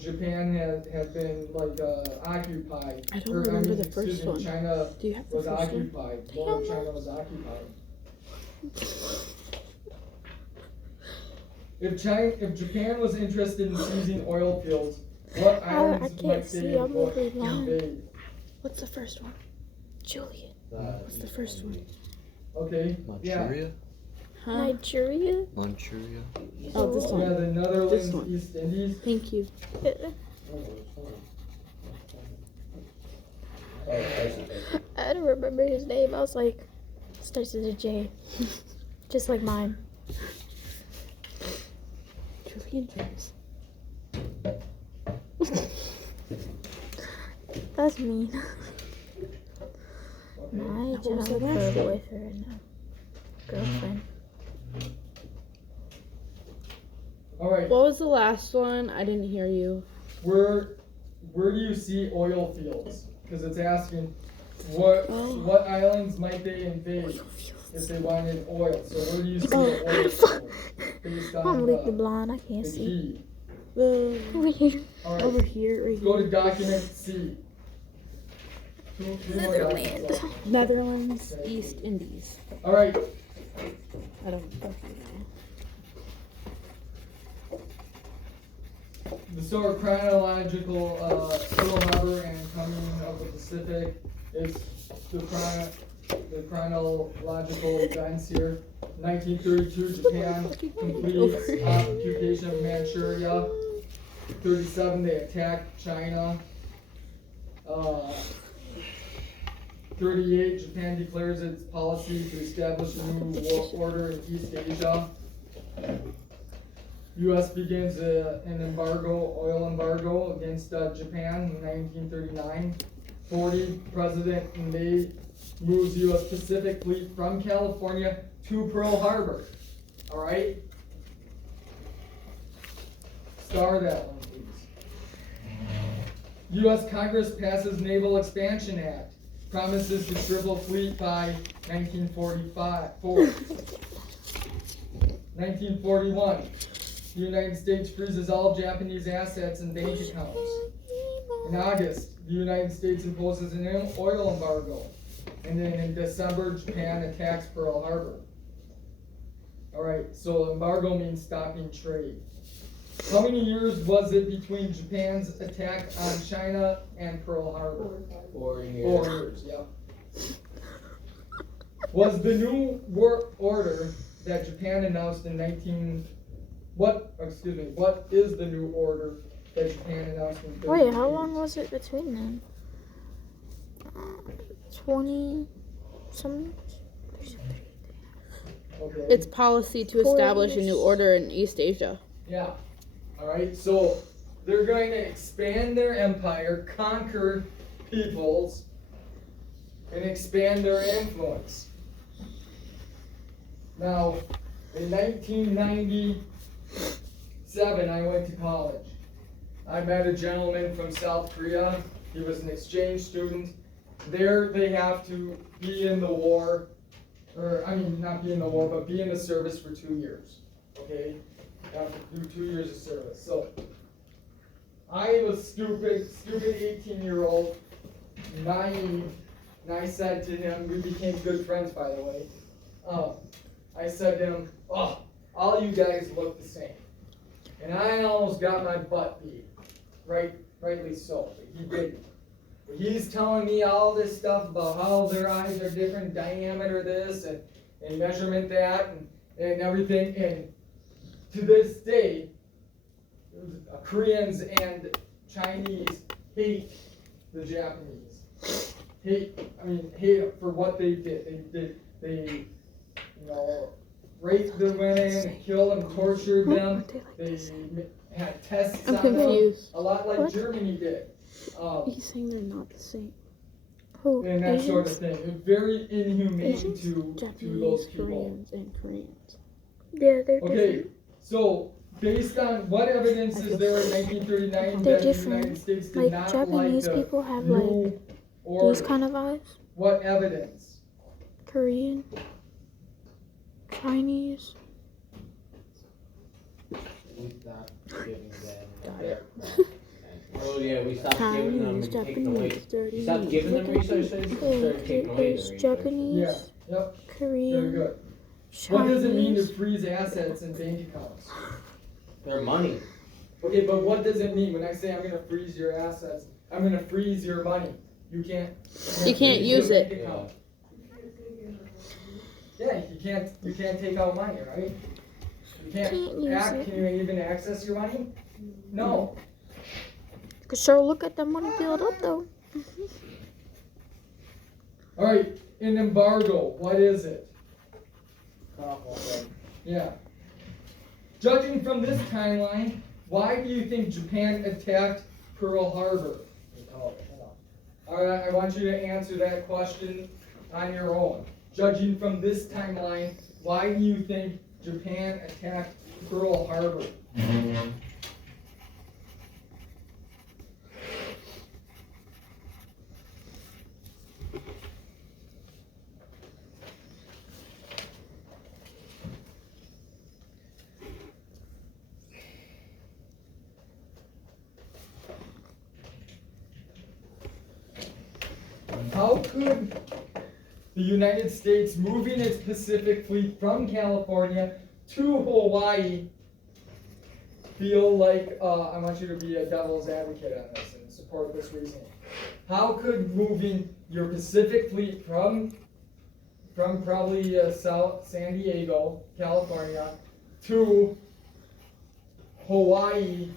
Japan has been like occupied. I don't remember the first one. China Do you have the was first one? occupied. More of China was occupied. If Japan was interested in seizing oil fields, what I islands can't might see, they I'm over blind. invade? What's the first one? Julian. What's the first one? Okay. Manchuria? Huh? Nigeria? Manchuria? Oh, this Yeah, one. the Netherlands, This one. East Indies. Thank you. I don't remember his name. I was like, starts with a J. Just like mine. Julian James. That's mean. Okay. My What was the childhood last one? boyfriend. Girlfriend. All right. What was the last one? I didn't hear you. Where do you see oil fields? Because it's asking what islands might they invade if they wanted oil. So where do you see the oil field? Based on I'm legally blind. I can't the see. key. Over here. All right. Over here, right Go here. to document C. Two more Netherlands. documents. Netherlands, East Indies. All right. I don't fucking know. The sort of chronological Pearl Harbor and coming of the Pacific is the chronological events here. 1932, Japan completes occupation of Manchuria. 37, they attack China. 38, Japan declares its policy to establish a new world order in East Asia. U.S. begins an oil embargo against Japan in 1939. 40, President Ney moves U.S. Pacific Fleet from California to Pearl Harbor. All right? Star that one, please. U.S. Congress passes Naval Expansion Act. Promises to triple fleet by 1944. 1941. The United States freezes all Japanese assets and bank accounts. In August, the United States imposes an oil embargo. And then in December, Japan attacks Pearl Harbor. Alright, so embargo means stopping trade. How many years was it between Japan's attack on China and Pearl Harbor? 4 years. 4 years, yeah. was the new world order that Japan announced in what is the new order that Japan announced in 1938? Wait, how long was it between them? 20 some years? Okay. It's policy to establish a new order in East Asia. Yeah. Alright, so they're going to expand their empire, conquer peoples, and expand their influence. Now, in 1997, I went to college. I met a gentleman from South Korea. He was an exchange student. There, they have to be in the war, not be in the war, but be in the service for 2 years. Okay? You have to do 2 years of service. So, I was stupid 18-year-old, naive, and I said to him, we became good friends, by the way. I said to him, oh, all you guys look the same. And I almost got my butt beat. Rightly so, but he didn't. He's telling me all this stuff about how their eyes are different, diameter this, and measurement that, and everything. And to this day, Koreans and Chinese hate the Japanese. Hate for what they did. They raped the women, and killed and tortured them. They had tests on them, a lot like Germany did. He's saying they're not the same. Who? And that Asians? sort of thing. It's very inhumane Asians? to Japanese, those people. Koreans, and Koreans. Yeah, they're Okay, different. so based on what evidence is there in 1939 They're that the different. United States did Like not Japanese like the people have new like order? these kind of eyes. What evidence? Korean, Chinese. We stopped giving them their crap. Oh yeah, we stopped giving them and taking away. Japanese, We stopped giving them resources and started taking away There's their Japanese, Yeah, yep, very Korean, good. What does it mean to Chinese. freeze assets in bank accounts? Their money. Okay, but what does it mean when I say I'm going to freeze your assets? I'm going to freeze your money. You can't can't freeze use your it. bank account. Yeah, you can't take out money, right? You Can't use it. Can you even access your money? No. You can sure look at the money build up though. All right, an embargo. What is it? Yeah. Judging from this timeline, why do you think Japan attacked Pearl Harbor? All right, I want you to answer that question on your own. Judging from this timeline, why do you think Japan attacked Pearl Harbor? How could the United States moving its Pacific Fleet from California to Hawaii feel like, I want you to be a devil's advocate on this and support this reasoning. How could moving your Pacific Fleet from probably South San Diego, California, to Hawaii,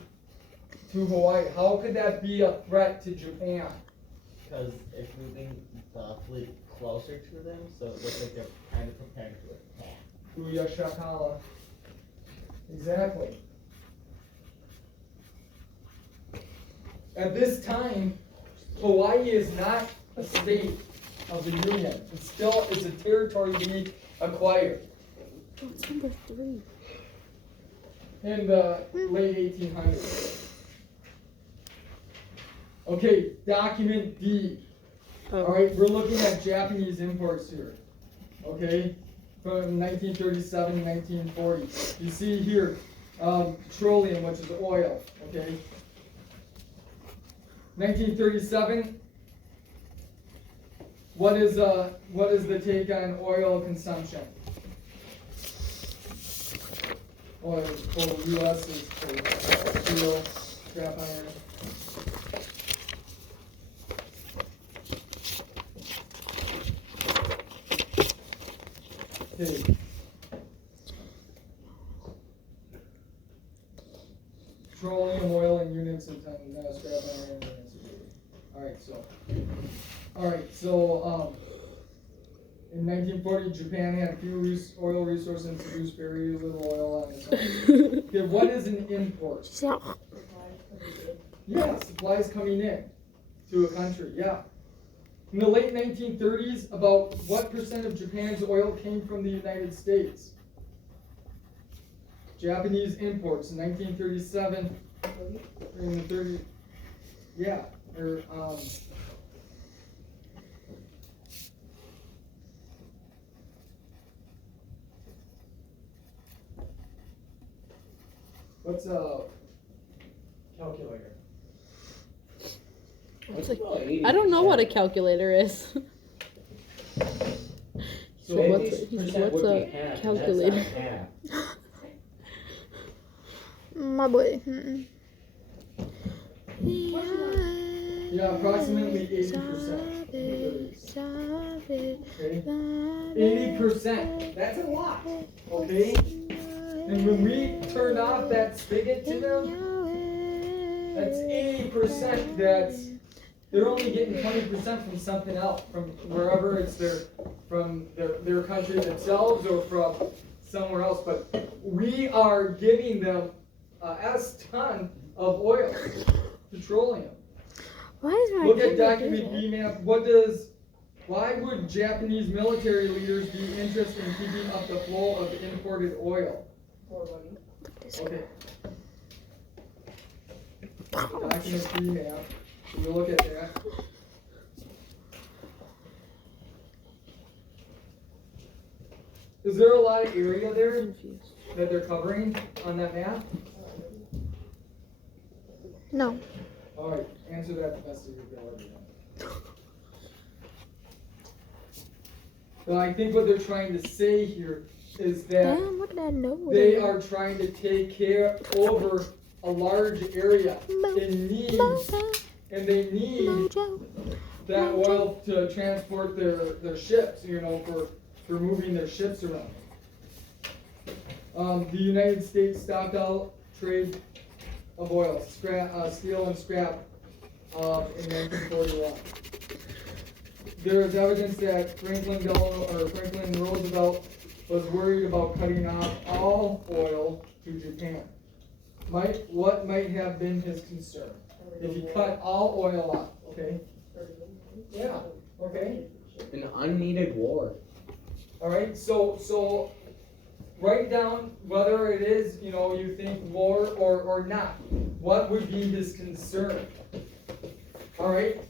how could that be a threat to Japan? Because it's moving the fleet closer to them, so it looks like they're kind of preparing to attack. Booyah Shakala. Exactly. At this time, Hawaii is not a state of the Union. It's a territory we acquired What's number 3? in the late 1800s. Okay, document D. Alright, we're looking at Japanese imports here. Okay, from 1937 to 1940. You see here, petroleum, which is oil. Okay. 1937. What is the take on oil consumption? Oil for U.S. is for steel, scrap iron. Okay. Petroleum, oil, and units of time. Now scrap iron units of duty. Alright, so, in 1940, Japan had few oil resources and produced very little oil on its own. Okay, what is an import? Yeah, supplies coming in to a country, yeah. In the late 1930s, about what percent of Japan's oil came from the United States? Japanese imports in 1937, in the 30s, yeah, or, what's a calculator? I don't know what a calculator is. So what's a calculator? My boy. Yeah, approximately 80%. Okay? 80%. That's a lot. Okay? And when we turn off that spigot to them, that's 80% that's, they're only getting 20% from something else, from wherever it's from their country themselves or from somewhere else. But we are giving them S ton of oil, petroleum. Why is my Look at document B map. Why would Japanese military leaders be interested in keeping up the flow of imported oil? Okay. Document B map. So we'll look at that. Is there a lot of area there that they're covering on that map? No. Alright, answer that the best of your ability then. So I think what they're trying to say here is that Damn, what did I know? they are trying to take care over a large area and they need that oil to transport their ships, for moving their ships around. The United States stopped out trade of oil, steel and scrap in 1941. There is evidence that Franklin Roosevelt was worried about cutting off all oil to Japan. What might have been his concern? If he cut all oil off, okay? Yeah, okay. An unneeded war. Alright, so write down whether it is, you think war or not. What would be his concern? Alright?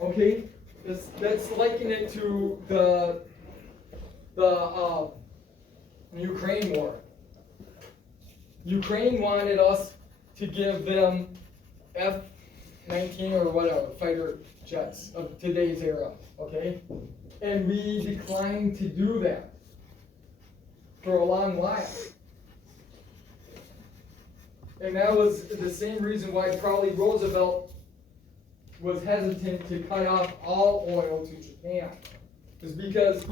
Okay? Let's liken it to the Ukraine war. Ukraine wanted us to give them F-19 or whatever, fighter jets of today's era, okay? And we declined to do that for a long while. And that was the same reason why probably Roosevelt was hesitant to cut off all oil to Japan. Is because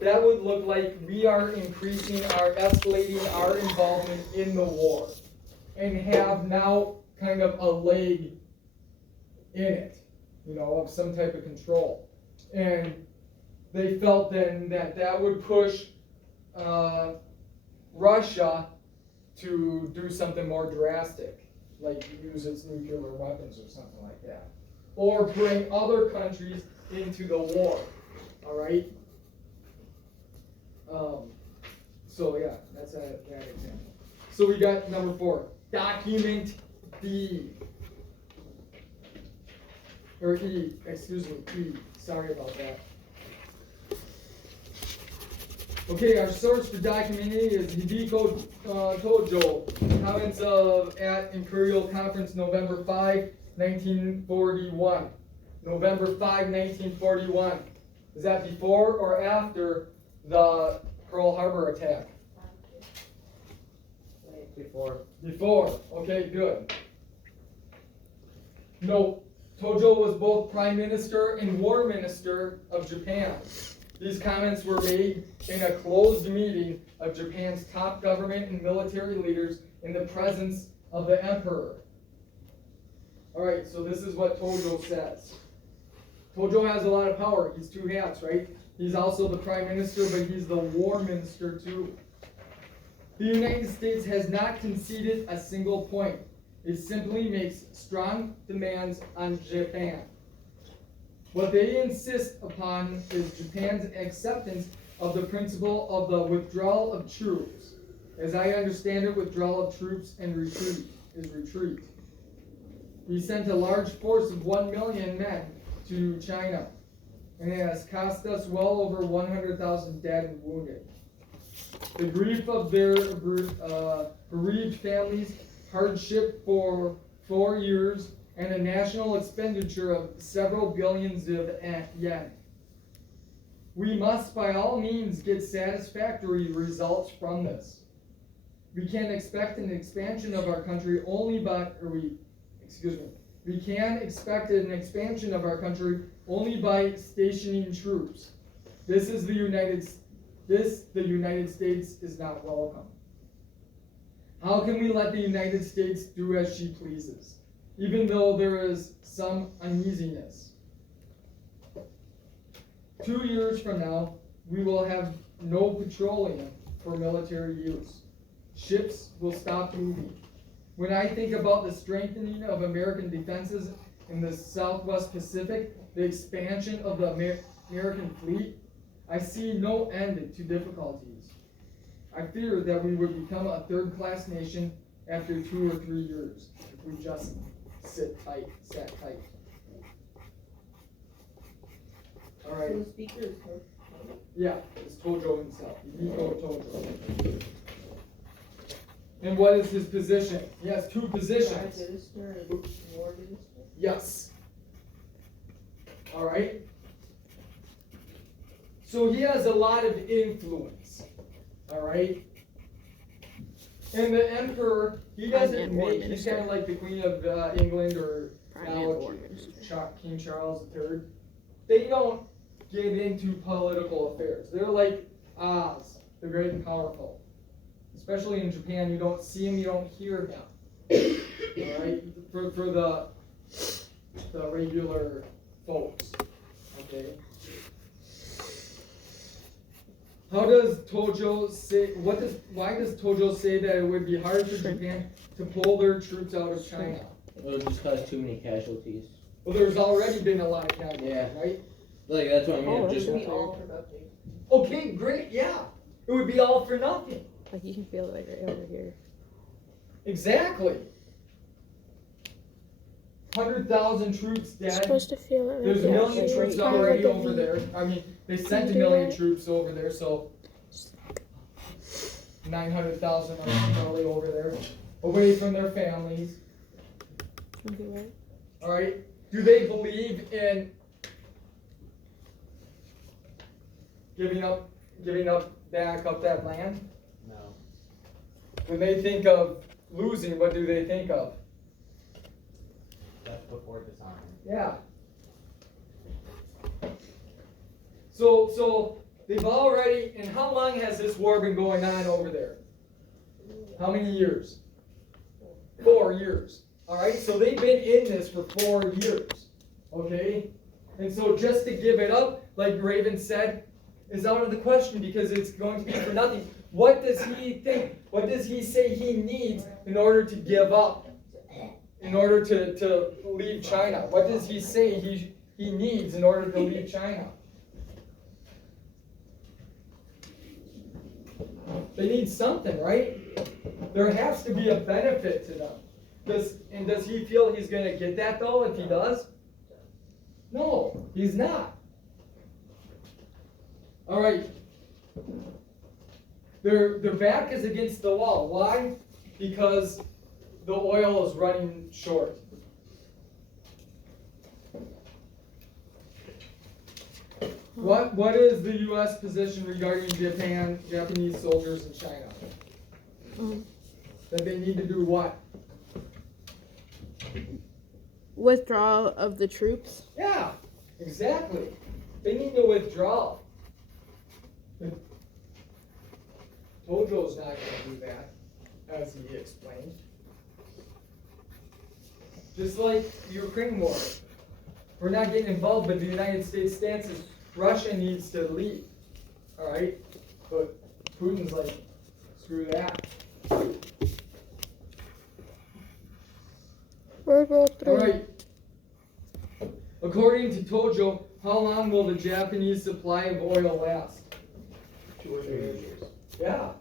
that would look like we are escalating our involvement in the war and have now kind of a leg in it, of some type of control. And they felt then that would push Russia to do something more drastic, like use its nuclear weapons or something like that. Or bring other countries into the war, all right? So yeah, that's that example. So we got number 4, document D. Or E, excuse me, E, sorry about that. Okay, our source for document E is Hideko Tojo, comments at Imperial Conference November 5, 1941. November 5, 1941. Is that before or after the Pearl Harbor attack? Before. Before. Okay, good. No, Tojo was both Prime Minister and War Minister of Japan These comments were made in a closed meeting of Japan's top government and military leaders in the presence of the emperor. Alright, so this is what Tojo says. Tojo has a lot of power. He's two hats, right? He's also the prime minister, but he's the war minister too. The United States has not conceded a single point. It simply makes strong demands on Japan. What they insist upon is Japan's acceptance of the principle of the withdrawal of troops. As I understand it, withdrawal of troops and retreat is retreat. He sent a large force of 1 million men to China, and it has cost us well over 100,000 dead and wounded. The grief of their bereaved families, hardship for 4 years, and a national expenditure of several billions of yen. We must by all means get satisfactory results from this. We can expect an expansion of our country only by, we can expect an expansion of our country only by stationing troops. The United States is not welcome. How can we let the United States do as she pleases, even though there is some uneasiness? 2 years from now, we will have no petroleum for military use. Ships will stop moving. When I think about the strengthening of American defenses in the Southwest Pacific, the expansion of the American fleet, I see no end to difficulties. I fear that we would become a third-class nation after 2 or 3 years if we just sat tight. All right. The speaker is Tojo. Yeah, it's Tojo himself. Nico Tojo. And what is his position? He has 2 positions. Prime Minister and War Minister? Yes. All right. So he has a lot of influence. All right. And the emperor, he doesn't make. He's kind of like the Queen of England or now King Charles III. They don't get into political affairs. They're like Oz, the great and powerful. Especially in Japan, you don't see him, you don't hear him. All right, for the regular folks. Okay. How does Tojo say? Why does Tojo say that it would be hard for Japan to pull their troops out of China? It would just cause too many casualties. Well, there's already been a lot of casualties, right? Like that's what I mean. Oh, Just it would be all for nothing. Okay, great, yeah. It would be all for nothing. Like you can feel it like right over here. Exactly. 100,000 troops You're dead. supposed to feel it right There's a there. million Like, troops kind of already like a over V. there. I mean, they sent a do million that? troops over there, so 900,000 are probably over there, away from their families. Okay, right? All right. Do they believe in giving up back up that land? No. When they think of losing, what do they think of? That's before dishonor. Yeah. So they've already, and how long has this war been going on over there? How many years? 4 years. All right, so they've been in this for 4 years. Okay? And so just to give it up, like Raven said, is out of the question because it's going to be for nothing. What does he think? What does he say he needs in order to give up? In order to leave China? What does he say he needs in order to leave China? They need something, right? There has to be a benefit to them. Does he feel he's going to get that though if he does? No, he's not. All right. Their back is against the wall. Why? Because the oil is running short. What is the U.S. position regarding Japanese soldiers in China? That they need to do what? Withdrawal of the troops. Yeah, exactly. They need to withdraw. Tojo's not gonna do that, as he explained. Just like Ukraine war. We're not getting involved, but the United States stance is Russia needs to leave. Alright? But Putin's like, screw that. World War III. Alright. According to Tojo, how long will the Japanese supply of oil last? 2 or 3 years. Yeah.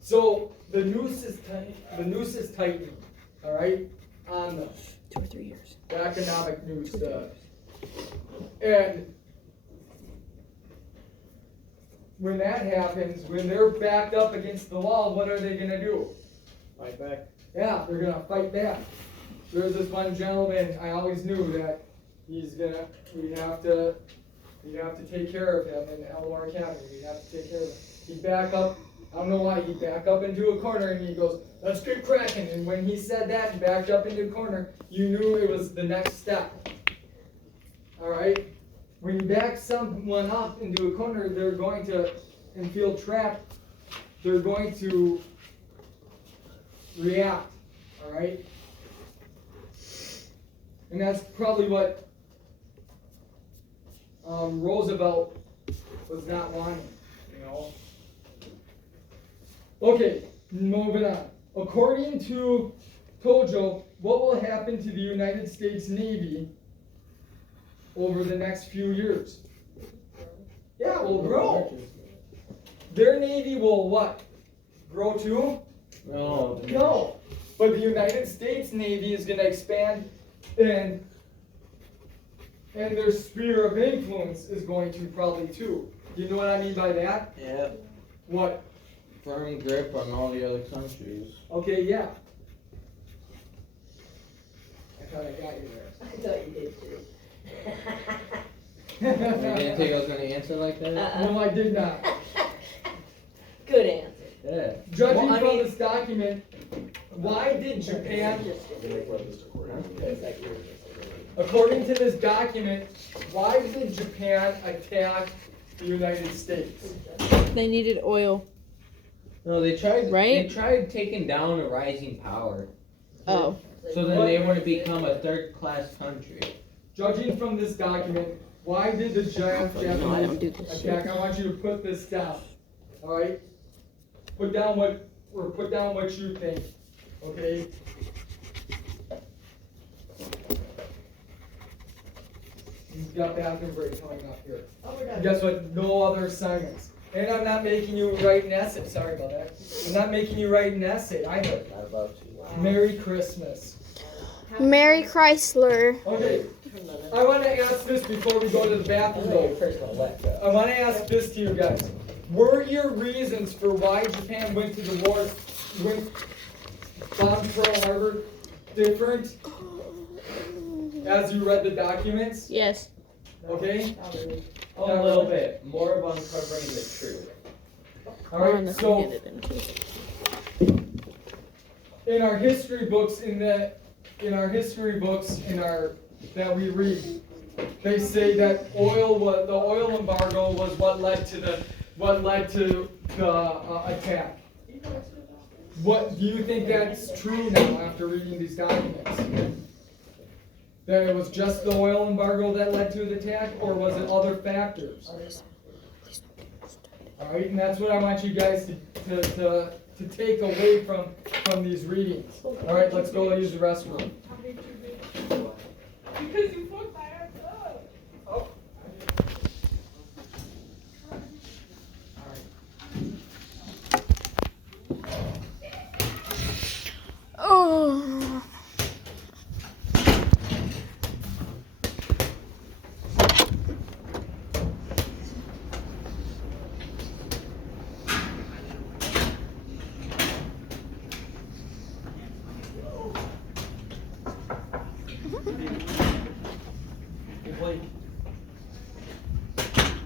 So the noose is tightening, all right, on the 2 or 3 years. economic noose, and when that happens, when they're backed up against the wall, what are they gonna do? Fight back. Yeah, they're gonna fight back. There's this one gentleman, I always knew that we have to take care of him in Elmore County. We have to take care of him. He'd back up, I don't know why, he'd back up into a corner and he goes, let's get cracking. And when he said that and backed up into a corner, you knew it was the next step. Alright? When you back someone up into a corner, they're going to, and feel trapped, they're going to react. Alright? And that's probably what Roosevelt was not wanting, you know. Okay, moving on. According to Tojo, what will happen to the United States Navy over the next few years? Yeah, it will grow. Their Navy will what? Grow too? No. No. But the United States Navy is going to expand, and their sphere of influence is going to probably too. You know what I mean by that? Yeah. What? Firm grip on all the other countries. Okay, yeah. I thought I got you there. I thought you did too. You didn't think I was gonna answer like that? No, I did not. Good answer. Yeah. Judging Well, I from mean- this document, why did Japan, according to this document, why did Japan attack the United States? They needed oil. No, they tried. Right? They tried taking down a rising power, Oh. so then they want to become a third-class country. Judging from this document, why did the giant No, I don't do Japanese this attack? I want you to put this down. Alright? Put down what you think. Okay? You've got bathroom break coming up here. Oh, we're done. Guess what? No other assignments. And I'm not making you write an essay. Sorry about that. I'm not making you write an essay either. Not about to. Merry Christmas. Mary Chrysler. Okay. I want to ask this before we go to the bathroom though. I want to ask this to you guys. Were your reasons for why Japan went to the war, bombed Pearl Harbor, different as you read the documents? Yes. Okay? A little bit more of uncovering the truth. Alright, so in our history books, that we read, they say that the oil embargo was what led to the attack. What do you think that's true now after reading these documents? That it was just the oil embargo that led to the attack, or was it other factors? All right, and that's what I want you guys to take away from these readings. All right, let's go use the restroom. Because you fucked my ass up. Oh. Oh.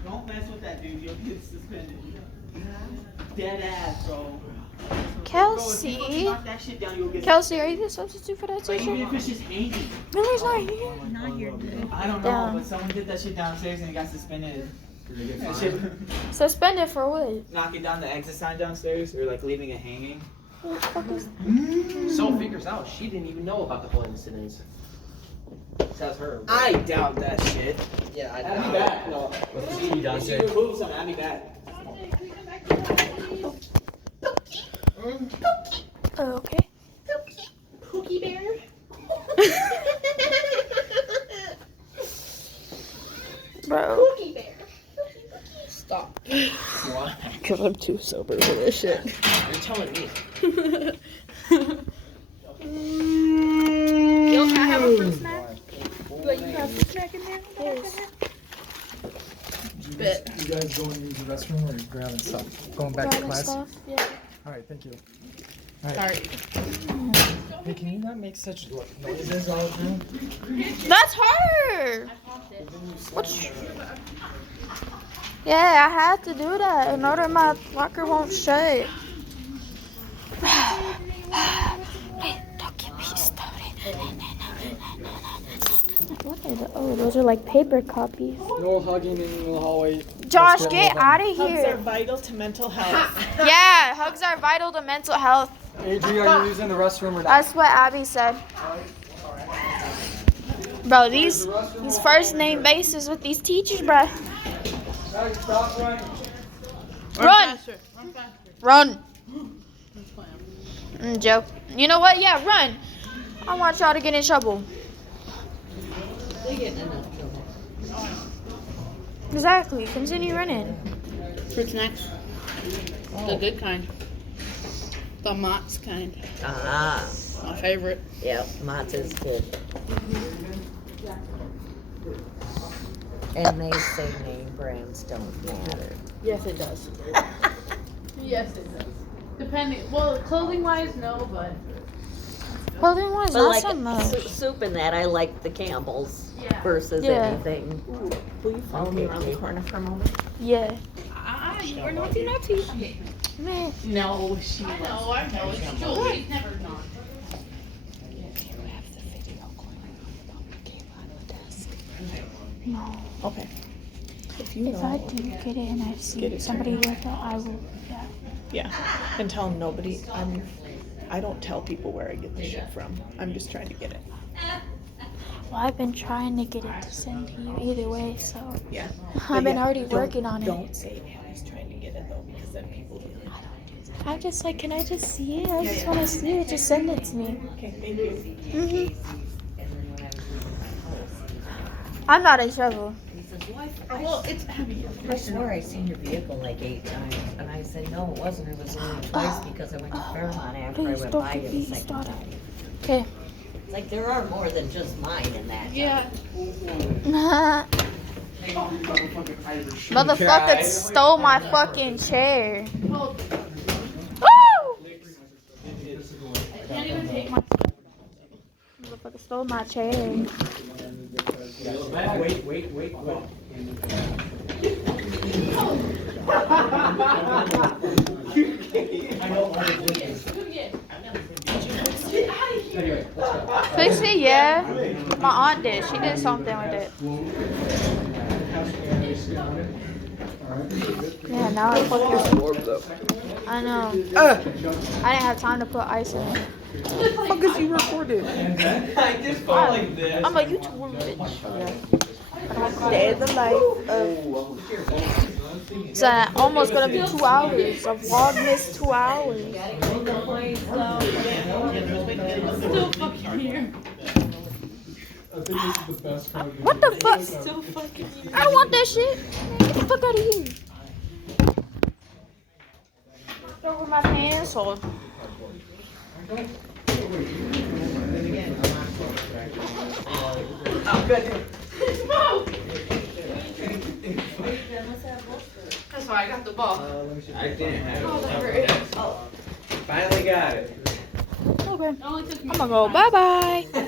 Don't mess with that dude, you'll get suspended. Dead ass, bro. Kelsey. Knock that shit down, you'll get Kelsey, are you the substitute for that like, even teacher? if it's just hanging. Miller's not here. Not here today. I don't know, Damn. but someone did that shit downstairs and he got suspended. That shit- Suspended for what? Knocking down the exit sign downstairs or like leaving it hanging. What the fuck is So figures out she didn't even know about the whole incident. That's her. I doubt that shit. Yeah, I I'll be back. No. What's the If you remove something, I'll be back. Okay. Pookie bear. Bro. Pookie bear. Stop. Why? Because I'm too sober for this shit. You're telling me. Yo, can I have a fruit snack? Like, you have fruit snack in there? Yes. Bet. You guys going to use the restroom or are you grabbing stuff? Going back to Grabbing class? stuff. Yeah. Alright, thank you. Sorry. Hey, can you not make such noises all the time? That's her. What's? Yeah, I had to do that in order my locker won't shut. Hey, don't get me started. What are the? Oh, those are like paper copies. No hugging in the hallway. Josh, Let's go get home. out of Hugs are here. vital to mental health. Yeah, hugs are vital to mental health. Adri, are you using the restroom or not? That's what Abby said. Bro, these first name bases with these teachers, bro. Guys, stop running. Run, Run faster. run. Joe. You know what? Yeah, run. I want y'all to get in trouble. Exactly. Continue running. Fruit snacks. The good kind. The Mott's kind. Ah, My favorite. yep, Mott's is good. And they say name brands don't matter. Yes, it does. Yes, it does. Depending. Well, clothing wise, no, but. Clothing wise, But not like so much. soup and that, I like the Campbell's Yeah. versus Yeah. anything. Ooh, will you follow me around the corner for a moment? Yeah. You were naughty, naughty. Man. No, she was. I know. It's Julie. She's never not. No. Okay. If If I do get it and I see somebody with it, I will. Yeah. Yeah. And tell nobody. I don't tell people where I get the shit from. I'm just trying to get it. Well, I've been trying to get it to send to you either way, so Yeah. I've been yeah, already don't- working on it. Don't say Abby's trying to get it though, because then people do. I'm just like, can I just see it? I just want to see it. Just send it to me. Okay, thank you. Mhm. I'm not in trouble. Well, it's Abby. I swear I seen your vehicle like 8 times, and I said, no, it wasn't, it was only twice because I went to Fairmont after I Please went don't by get it the me second started. time. Okay. It's like, there are more than just mine in that. Yeah. Motherfucker stole my fucking chair. Oh, Woo! I can't even take my. Motherfucker stole my chair. Wait. Fix it, yeah. My aunt did. She did something with it. Yeah, now I fucking. I know. I didn't have time to put ice in it. Fuck is you recorded? I just go like this. I'm a YouTuber, bitch. Day in the life of. It's almost gonna be 2 hours. A vlogmas 2 hours. Still fucking here. I think this is the best part. What the fuck? Still fucking here. I don't want that shit. Get the fuck out of here. Throw over my pants or. That's why I got the ball. I didn't have Oh, it. that hurt. Finally got it. Okay. It only took me I'm gonna go. Bye bye.